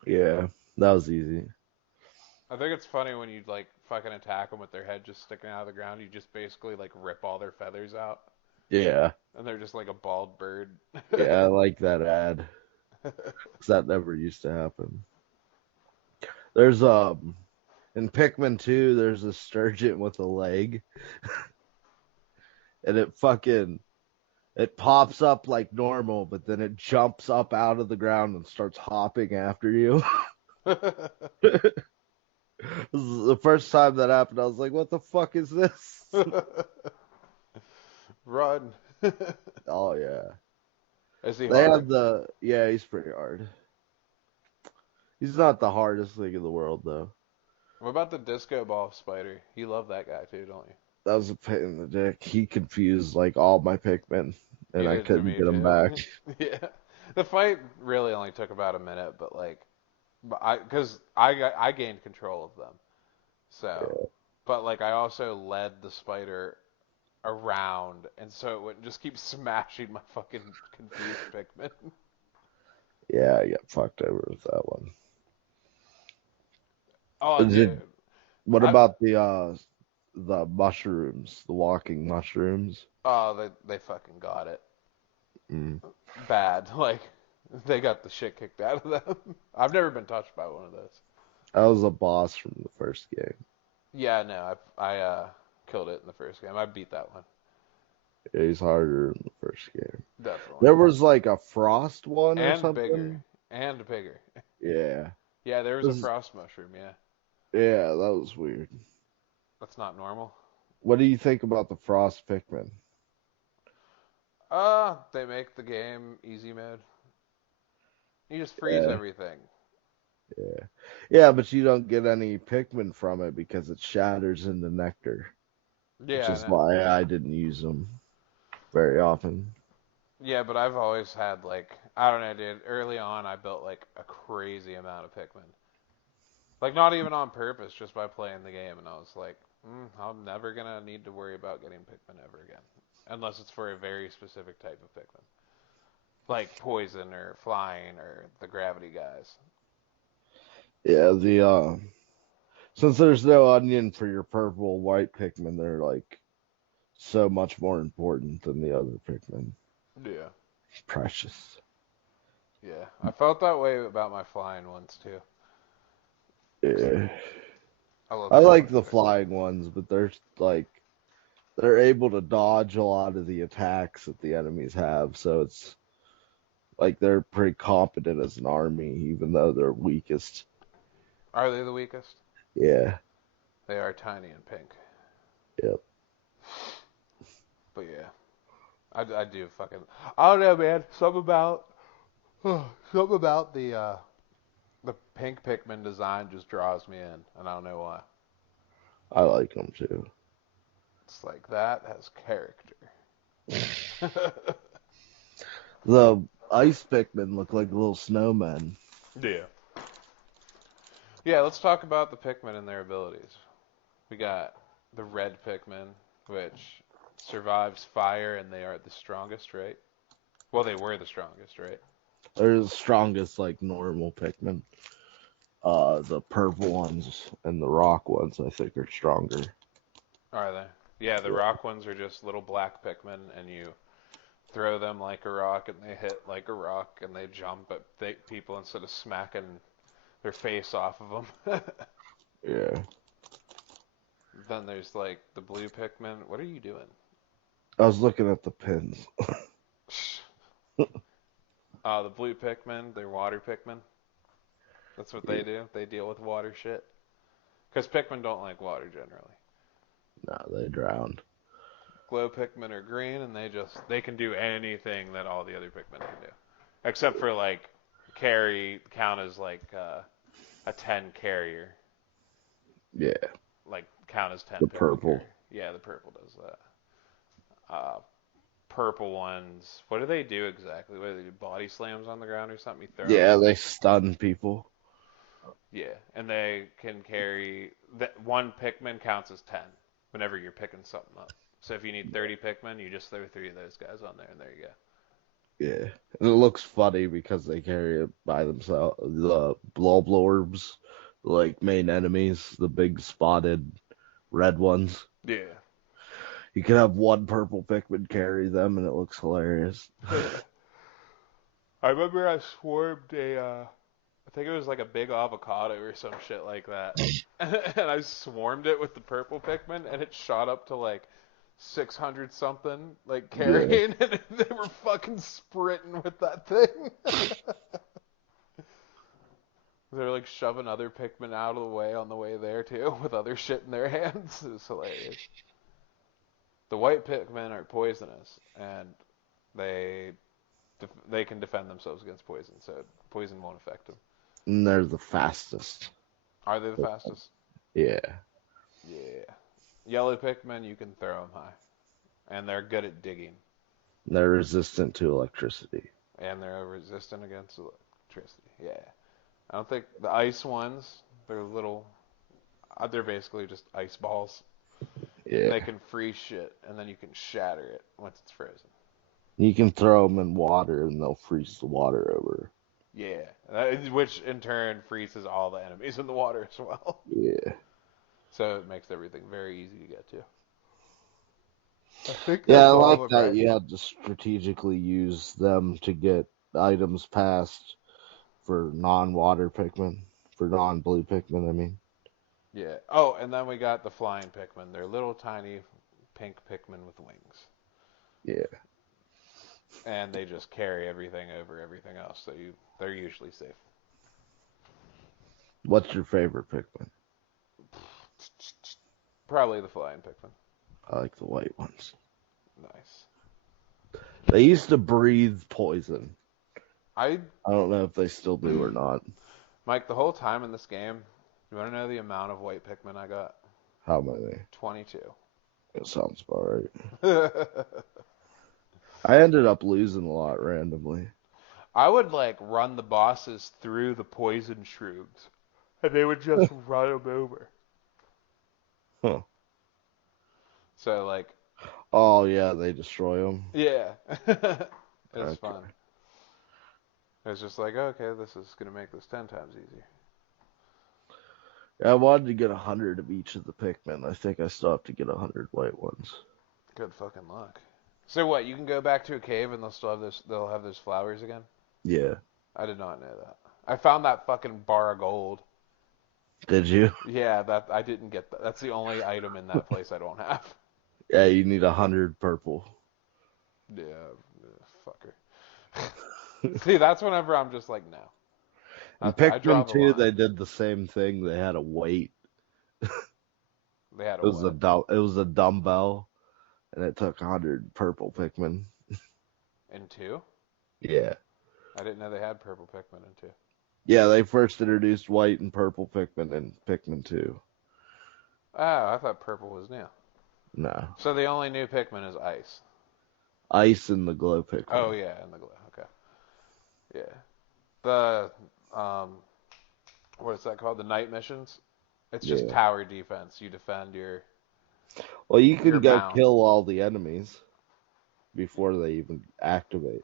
Yeah, that was easy. I think it's funny when you like fucking attack them with their head just sticking out of the ground. You just basically like rip all their feathers out, Yeah, and they're just like a bald bird. yeah, I like that ad. 'Cause that never used to happen. There's in Pikmin 2, there's a sturgeon with a leg, and it pops up like normal, but then it jumps up out of the ground and starts hopping after you. This is the first time that happened. I was like, "What the fuck is this?" Run. Oh yeah, Is he they hard? have yeah. He's pretty hard. He's not the hardest thing in the world though. What about the disco ball spider? You love that guy too, don't you? That was a pain in the dick. He confused like all my Pikmin, He and I did to couldn't me get him back. too. Yeah. The fight really only took about a minute, but like, because I gained control of them. So, Yeah, but like I also led the spider around, and so it wouldn't just keep smashing my fucking confused Pikmin. yeah, I got fucked over with that one. Oh, dude. What I about the mushrooms, the walking mushrooms? oh they fucking got it Mm. bad. Like they got the shit kicked out of them. I've never been touched by one of those. That was a boss from the first game. Yeah, no, I killed it in the first game. I beat that one. Yeah, he's harder in the first game. Definitely. There was like a frost one or And bigger. something. And bigger. Yeah. Yeah, there was a This, frost mushroom, yeah. yeah, that was weird. That's not normal. What do you think about the frost Pikmin? They make the game easy mode. You just freeze Yeah, everything. yeah. Yeah, but you don't get any Pikmin from it because it shatters into nectar, which Yeah, is no. why I didn't use them very often. Yeah, but I've always had like I don't know, dude. Early on, I built like a crazy amount of Pikmin. Like not even on purpose, just by playing the game, and I was like, I'm never gonna need to worry about getting Pikmin ever again. unless it's for a very specific type of Pikmin, like poison or flying or the gravity guys. Yeah, since there's no onion for your purple white Pikmin, they're like so much more important than the other Pikmin. Yeah. Precious. Yeah, I felt that way about my flying ones too. Yeah. I love I the like flying the Pikmin. flying ones, but they're able to dodge a lot of the attacks that the enemies have, so it's like they're pretty competent as an army, even though they're weakest. Are they the weakest? Yeah. They are tiny and pink. Yep. But yeah, I do fucking. I don't know, man. Something about the pink Pikmin design just draws me in, and I don't know why. I like them too. It's like that has character. The ice Pikmin look like little snowmen. Yeah. Yeah, let's talk about the Pikmin and their abilities. We got the red Pikmin, which survives fire, and they are the strongest, right? Well, they were the strongest, right? They're the strongest, like normal Pikmin. The purple ones and the rock ones, I think, are stronger. Are they? Yeah, the Yeah. rock ones are just little black Pikmin, and you throw them like a rock, and they hit like a rock, and they jump at people instead of smacking their face off of them. Yeah. Then there's like the blue Pikmin. What are you doing? I was looking at the pins. The blue Pikmin, they're water Pikmin. That's what Yeah. they do. They deal with water shit. Because Pikmin don't like water generally. No, they drowned. Glow Pikmin are green, and they can do anything that all the other Pikmin can do, except for like count as like a 10 carrier, Yeah. like count as 10 The Pikmin purple. carrier. Yeah, the purple does that. Purple ones, what do they do exactly? What do they do? Body slams on the ground or something? You throw them. Yeah, they stun people. Yeah, and they can carry that one Pikmin counts as 10 whenever you're picking something up. So if you need 30 Pikmin, you just throw 3 of those guys on there, and there you go. Yeah. And it looks funny because they carry it by themselves. The Bloblobs, like main enemies, the big spotted red ones. Yeah. You can have one purple Pikmin carry them, and it looks hilarious. I remember I swarmed I think it was like a big avocado or some shit like that. And I swarmed it with the purple Pikmin, and it shot up to like 600 something, like Yeah. carrying, and they were fucking sprinting with that thing. They're like shoving other Pikmin out of the way on the way there too, with other shit in their hands. It was hilarious. The white Pikmin are poisonous, and they they can defend themselves against poison, so poison won't affect them. And they're the fastest. Are they the fastest? Yeah. Yeah. Yellow Pikmin, you can throw them high, and they're good at digging, And they're resistant to electricity. and they're resistant against electricity. Yeah. I don't think the ice ones, they're little, they're basically just ice balls. And Yeah. they can freeze shit, and then you can shatter it once it's frozen. You can throw them in water, and they'll freeze the water over. Yeah, which in turn freezes all the enemies in the water as well. Yeah. So it makes everything very easy to get to. I think Yeah, I that's all like of them, that right? you had to strategically use them to get items passed for non-water Pikmin, for non-blue Pikmin, I mean. Yeah. Oh, and then we got the flying Pikmin. They're little tiny pink Pikmin with wings. Yeah. And they just carry everything over everything else, so they're usually safe. What's your favorite Pikmin? Probably the flying Pikmin. I like the white ones. Nice. They used to breathe poison. I I don't know if they still do or not. Mike, the whole time in this game, you want to know the amount of white Pikmin I got? How many? 22. It sounds about right. I I ended up losing a lot randomly. would like run the bosses through the poison shrooms, and they would just run them over. Huh. So like Oh yeah, they destroy them. Yeah. It's Okay. fun. It's just like, okay, this is gonna make this 10 times easier. Yeah, I wanted to get 100 of each of the Pikmin. I think I still have to get 100 white ones. Good fucking luck. So what? You can go back to a cave and they'll still have this. They'll have those flowers again. Yeah. I did not know that. I found that fucking bar of gold. Did you? Yeah, that I didn't get that. That's the only item in that place I don't have. Yeah, you need 100 purple. Yeah, fucker. See, that's whenever I'm just like, no. In I draw Pikmin the 2, line. they did the same thing. They had a weight. They had It a was a what? it was a dumbbell, and it took 100 purple Pikmin. In two? Yeah. I didn't know they had purple Pikmin in two. Yeah, they first introduced white and purple Pikmin in Pikmin 2. Oh, I thought purple was new. No. So the only new Pikmin is ice. Ice and the glow Oh Pikmin. yeah, in the glow. Okay. Yeah. The um, what is that called? The night missions. It's just Yeah. tower defense. You defend Well, you your can go mound. kill all the enemies before they even activate.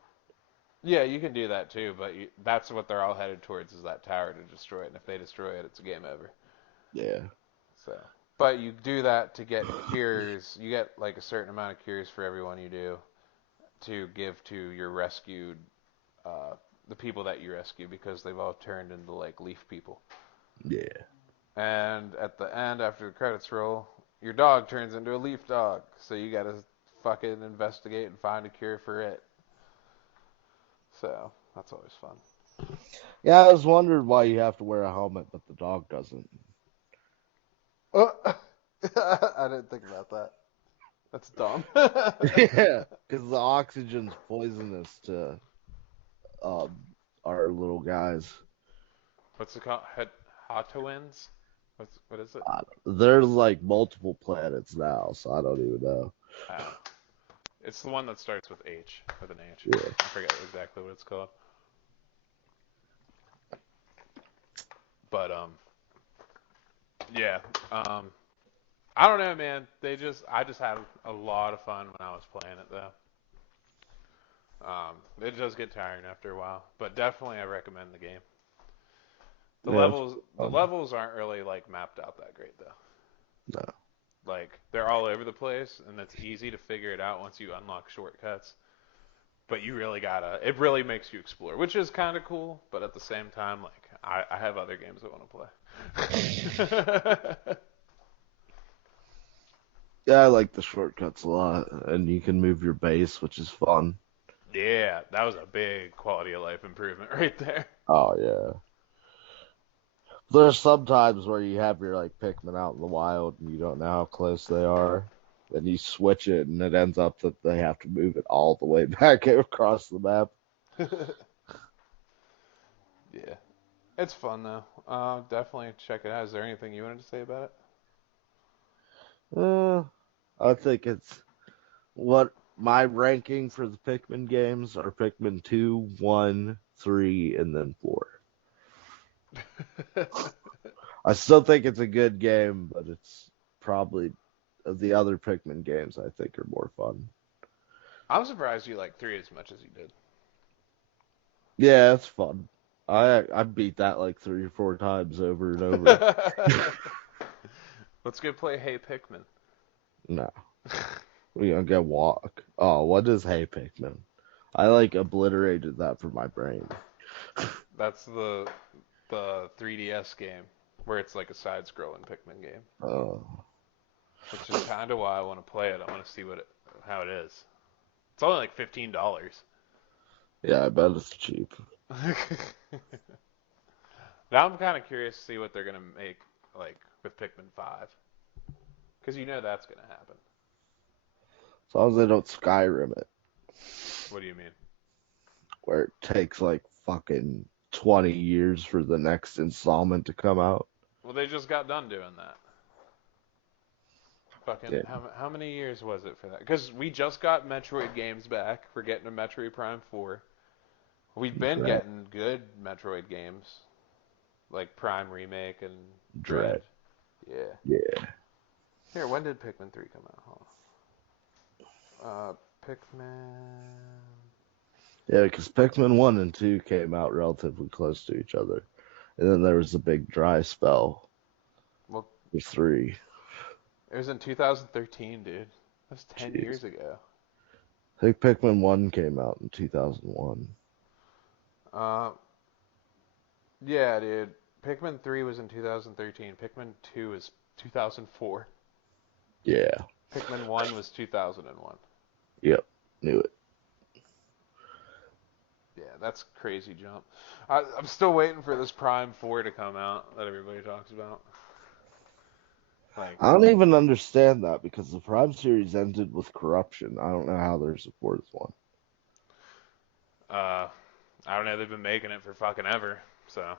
Yeah, you can do that too, but that's what they're all headed towards is that tower to destroy it. And if they destroy it, it's a game over. Yeah. So, but you do that to get cures. You get like a certain amount of cures for everyone you do to give to your rescued, uh, the people that you rescue because they've all turned into like leaf people. Yeah. And at the end, after the credits roll, your dog turns into a leaf dog. So you gotta fucking investigate and find a cure for it. So that's always fun. Yeah, I was wondering why you have to wear a helmet, but the dog doesn't. Oh, I didn't think about that. That's dumb. Yeah, because the oxygen's poisonous to um, our little guys. What's it called? Hotowins? What is it? There's like multiple planets now, so I don't even know. Oh, it's the one that starts with H, with an H. Yeah. I forget exactly what it's called. But yeah. I don't know, man. I just had a lot of fun when I was playing it though. It does get tiring after a while, but definitely I recommend the game. Yeah, it's The fun. levels aren't really like mapped out that great though. No. Like they're all over the place, and it's easy to figure it out once you unlock shortcuts. But you really gotta. It really makes you explore, which is kind of cool. But at the same time, like I have other games I want to play. Yeah, I like the shortcuts a lot, and you can move your base, which is fun. Yeah, that was a big quality of life improvement right there. Oh yeah. There's some times where you have your like Pikmin out in the wild and you don't know how close they are. Then you switch it and it ends up that they have to move it all the way back across the map. Yeah, it's fun though. Definitely check it out. Is there anything you wanted to say about it? Uh, I think it's what my ranking for the Pikmin games are Pikmin 2, 1, 3, and then 4. I still think it's a good game, but it's probably of the other Pikmin games I think are more fun. I'm surprised you like three as much as you did. Yeah, it's fun. I beat that like 3 or 4 times over and over. Let's go play Hey Pikmin. No, we gonna go walk. Oh, what is Hey Pikmin? I like obliterated that from my brain. That's the 3DS game where it's like a side-scrolling Pikmin game, Oh, which is kind of why I want to play it. I want to see how it is. It's only like $15. yeah, I bet it's cheap. Now I'm kind of curious to see what they're gonna make like with Pikmin 5, because you know that's gonna happen. As long as they don't Skyrim it, What do you mean? where it takes like fucking 20 years for the next installment to come out. Well, they just got done doing that. Fucking Yeah, how many years was it for that? Because we just got Metroid games back. We're getting a Metroid Prime 4. We've been Dread, getting good Metroid games like Prime Remake and Dread. Dread. Yeah. Yeah, Here, when did Pikmin 3 come out? Hold on. Uh, Pikmin. Yeah, because Pikmin 1 and 2 came out relatively close to each other. And then there was a big dry spell Well, for 3. it was in 2013, dude. That's 10 Jeez. years ago. I think Pikmin 1 came out in 2001. Uh, yeah, dude. Pikmin 3 was in 2013. Pikmin 2 is 2004. Yeah. Pikmin 1 was 2001. Yep. Knew it. Yeah, that's crazy jump. I'm still waiting for this Prime 4 to come out that everybody talks about. Like, I don't even understand that because the Prime series ended with corruption. I don't know how there's a fourth one. uh, I don't know. They've been making it for fucking ever. So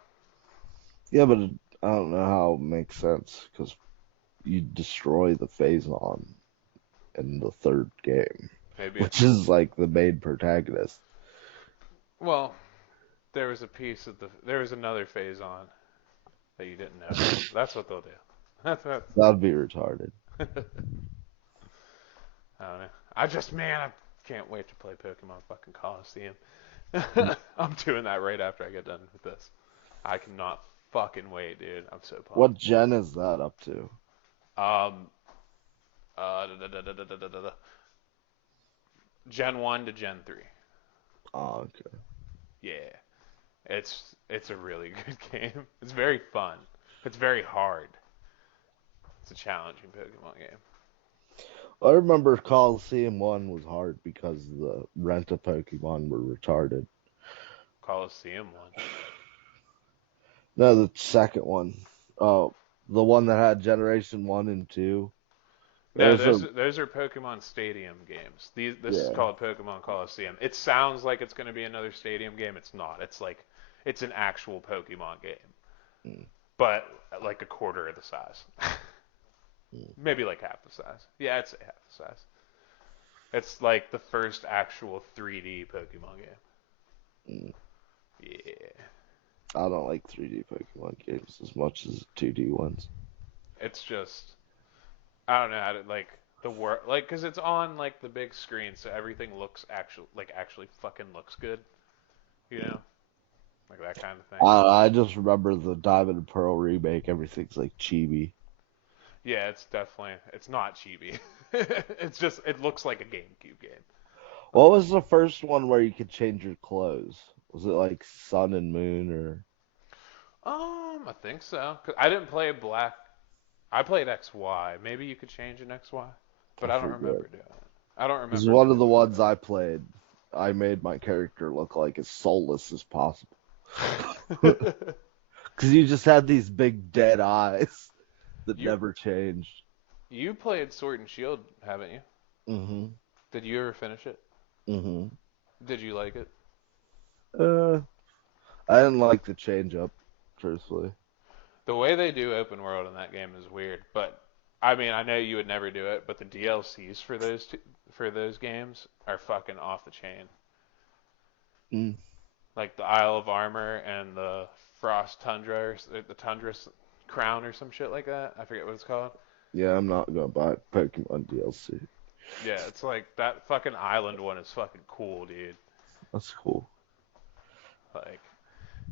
Yeah, but I don't know how it makes sense because you destroy the Phazon in the third game, maybe which is like the main protagonist. well, there was a piece of there was another phase on that you didn't know. That's what they'll do. That's That'd be retarded. I don't know. I can't wait to play Pokemon fucking Coliseum. I'm doing that right after I get done with this. I cannot fucking wait, dude. I'm so What pumped. gen is that up to? Um, da. Gen 1 to Gen 3. Oh, okay. Yeah. It's a really good game. It's very fun. It's very hard. It's a challenging Pokemon game. I remember Coliseum 1 was hard because the rent-a-Pokemon were retarded. Coliseum 1. No, the second one. Oh, the one that had Generation 1 and 2. No, Those are, those are Pokemon Stadium games. This is yeah. called Pokemon Coliseum. It sounds like it's going to be another Stadium game. It's not. It's an actual Pokemon game, Mm, but like a quarter of the size. mm, Maybe like half the size. Yeah, I'd say half the size. It's like the first actual 3D Pokemon game. mm. Yeah. I don't like 3D Pokemon games as much as 2D ones. It's just I don't know how to like the work like because it's on like the big screen, so everything looks actually fucking looks good. You know, like that kind of thing. I just remember the Diamond and Pearl remake. Everything's like chibi. Yeah, it's not chibi. It's just it looks like a GameCube game. What was the first one where you could change your clothes? Was it like Sun and Moon or? I think so. 'Cause I didn't play Black. I played XY. Maybe you could change an XY, but I I don't forget. remember doing it. I don't Because remember one of the doing ones I played, I made my character look like as soulless as possible. it. Because you just had these big dead eyes that you never changed. you played Sword and Shield, haven't you? Mm-hmm. Did you ever finish it? Mm-hmm. Did you like it? Uh, I didn't like the change up, truthfully. The way they do open world in that game is weird, but I mean, I know you would never do it, but the DLCs for those games are fucking off the chain. Mm. Like the Isle of Armor and the Frost Tundra, or the Tundra Crown or some shit like that. I forget what it's called. Yeah, I'm not gonna buy Pokemon DLC. Yeah, it's like that fucking island one is fucking cool, dude. That's cool. Like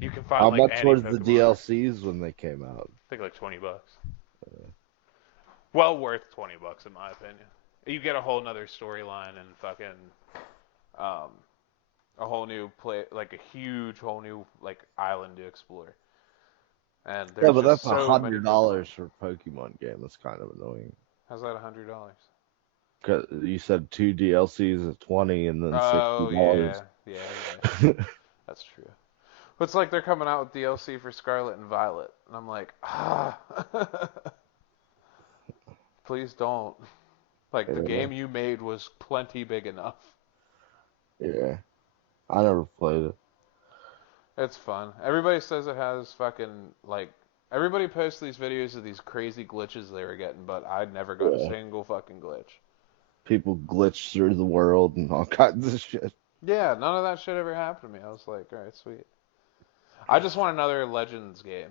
you can find How like much any was the Pokemon. DLCs when they came out? I think like $20. Well worth $20 in my opinion. You get a whole nother storyline and fucking um, a whole new play, like a huge whole new like island to explore. And Yeah, there's but just that's a so many hundred Pokemon. dollars for a Pokemon game. That's kind of annoying. How's that $100? 'Cause you said two DLCs at 20 and then Oh $60. yeah. That's true. But it's like they're coming out with DLC for Scarlet and Violet, and I'm like, please don't. Like the Yeah, game you made was plenty big enough. yeah. I never played it. It's fun. Everybody says it has fucking like everybody posts these videos of these crazy glitches they were getting, but I never got a Yeah. single fucking glitch. People glitch through the world and all kinds of shit. Yeah, none of that shit ever happened to me. I was like, all right, sweet. I just want another Legends game,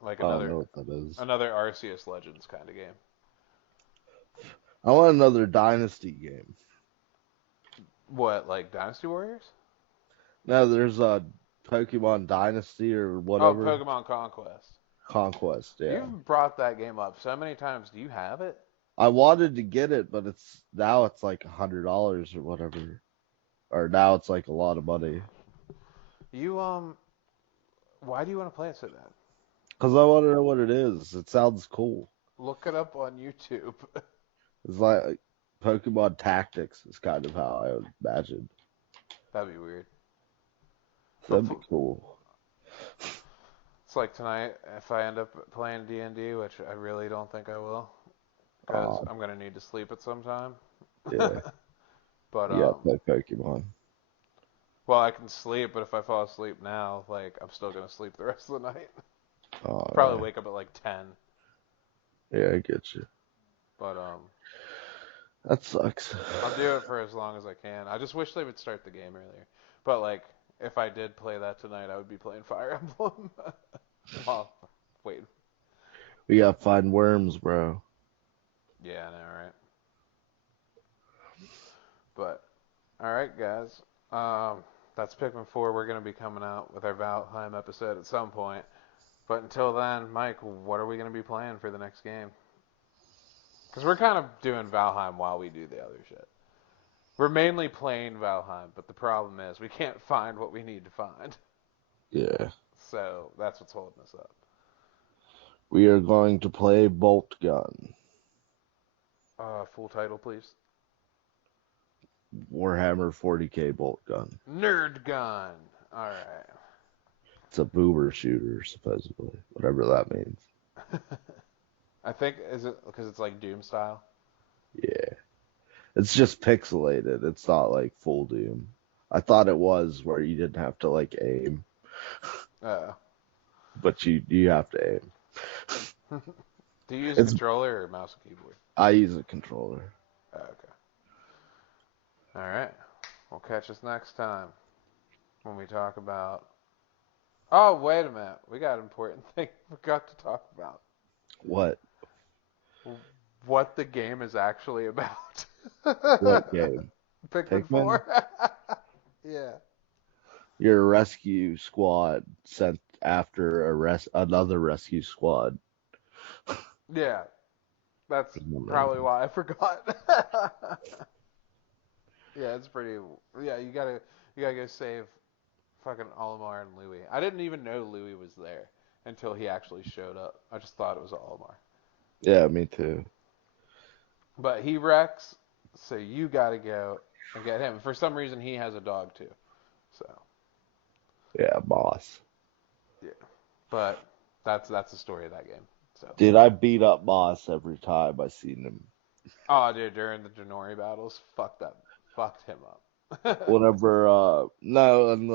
like I don't know what that is. another Arceus Legends kind of game. I want another Dynasty game. What, like Dynasty Warriors? No, there's a Pokemon Dynasty or Oh, whatever. Pokemon Conquest. Conquest, yeah. You've brought that game up so many times. Do you have it? I wanted to get it, but it's like $100 or whatever. Or now it's like a lot of money. You why do you want to play it so bad? Because I want to know what it is. It sounds cool. Look it up on YouTube. It's like Pokemon Tactics is kind of how I would imagine. That'd be weird. So that'd be cool. It's like tonight, if I end up playing D&D, which I really don't think I will, because I'm gonna need to sleep at some time. Yeah. But Yeah, play Pokemon. well, I can sleep, but if I fall asleep now, like I'm still gonna sleep the rest of the night. Oh, Probably wake up at like 10. yeah, I get you. But That sucks. I'll do it for as long as I can. I just wish they would start the game earlier. But like, if I did play that tonight, I would be playing Fire Emblem. Well, wait. We gotta find worms, bro. Yeah, I know, right? But all right, guys. That's Pikmin 4. We're gonna be coming out with our Valheim episode at some point. But until then, Mike, what are we gonna be playing for the next game? Because we're kind of doing Valheim while we do the other shit. We're mainly playing Valheim, but the problem is we can't find what we need to find. Yeah. So that's what's holding us up. We are going to play Bolt Gun. Full title, please. Warhammer 40k Bolt Gun. Nerd Gun. All right. It's a boomer shooter, supposedly. Whatever that means. I think, is it because it's like Doom style? Yeah. It's just pixelated. It's not like full Doom. I thought it was where you didn't have to like aim. But you have to aim. Do you use a controller or mouse and keyboard? I use a controller. Okay. All right. We'll catch us next time when we talk about. Oh, wait a minute. We got an important thing we forgot to talk about. What? What the game is actually about. What game? Pikmin 4? Yeah. You're a rescue squad sent after another rescue squad. Yeah. That's probably why I forgot. Yeah, it's pretty. Yeah, you gotta go save fucking Olimar and Louis. I didn't even know Louis was there until he actually showed up. I just thought it was Olimar. Yeah, me too. But he wrecks, so you gotta go and get him. For some reason, he has a dog too. So. Yeah, boss. Yeah. But that's the story of that game. So. Dude, I beat up Boss every time I seen him. Oh, dude, during the Denori battles, fucked him up. Whenever, no, in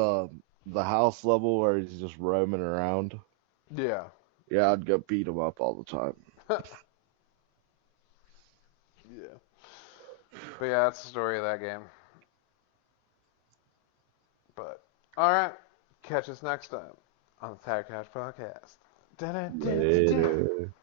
the house level where he's just roaming around. Yeah. Yeah, I'd go beat him up all the time. Yeah. But yeah, that's the story of that game. But, alright. Catch us next time on the Tire Couch Podcast. Later.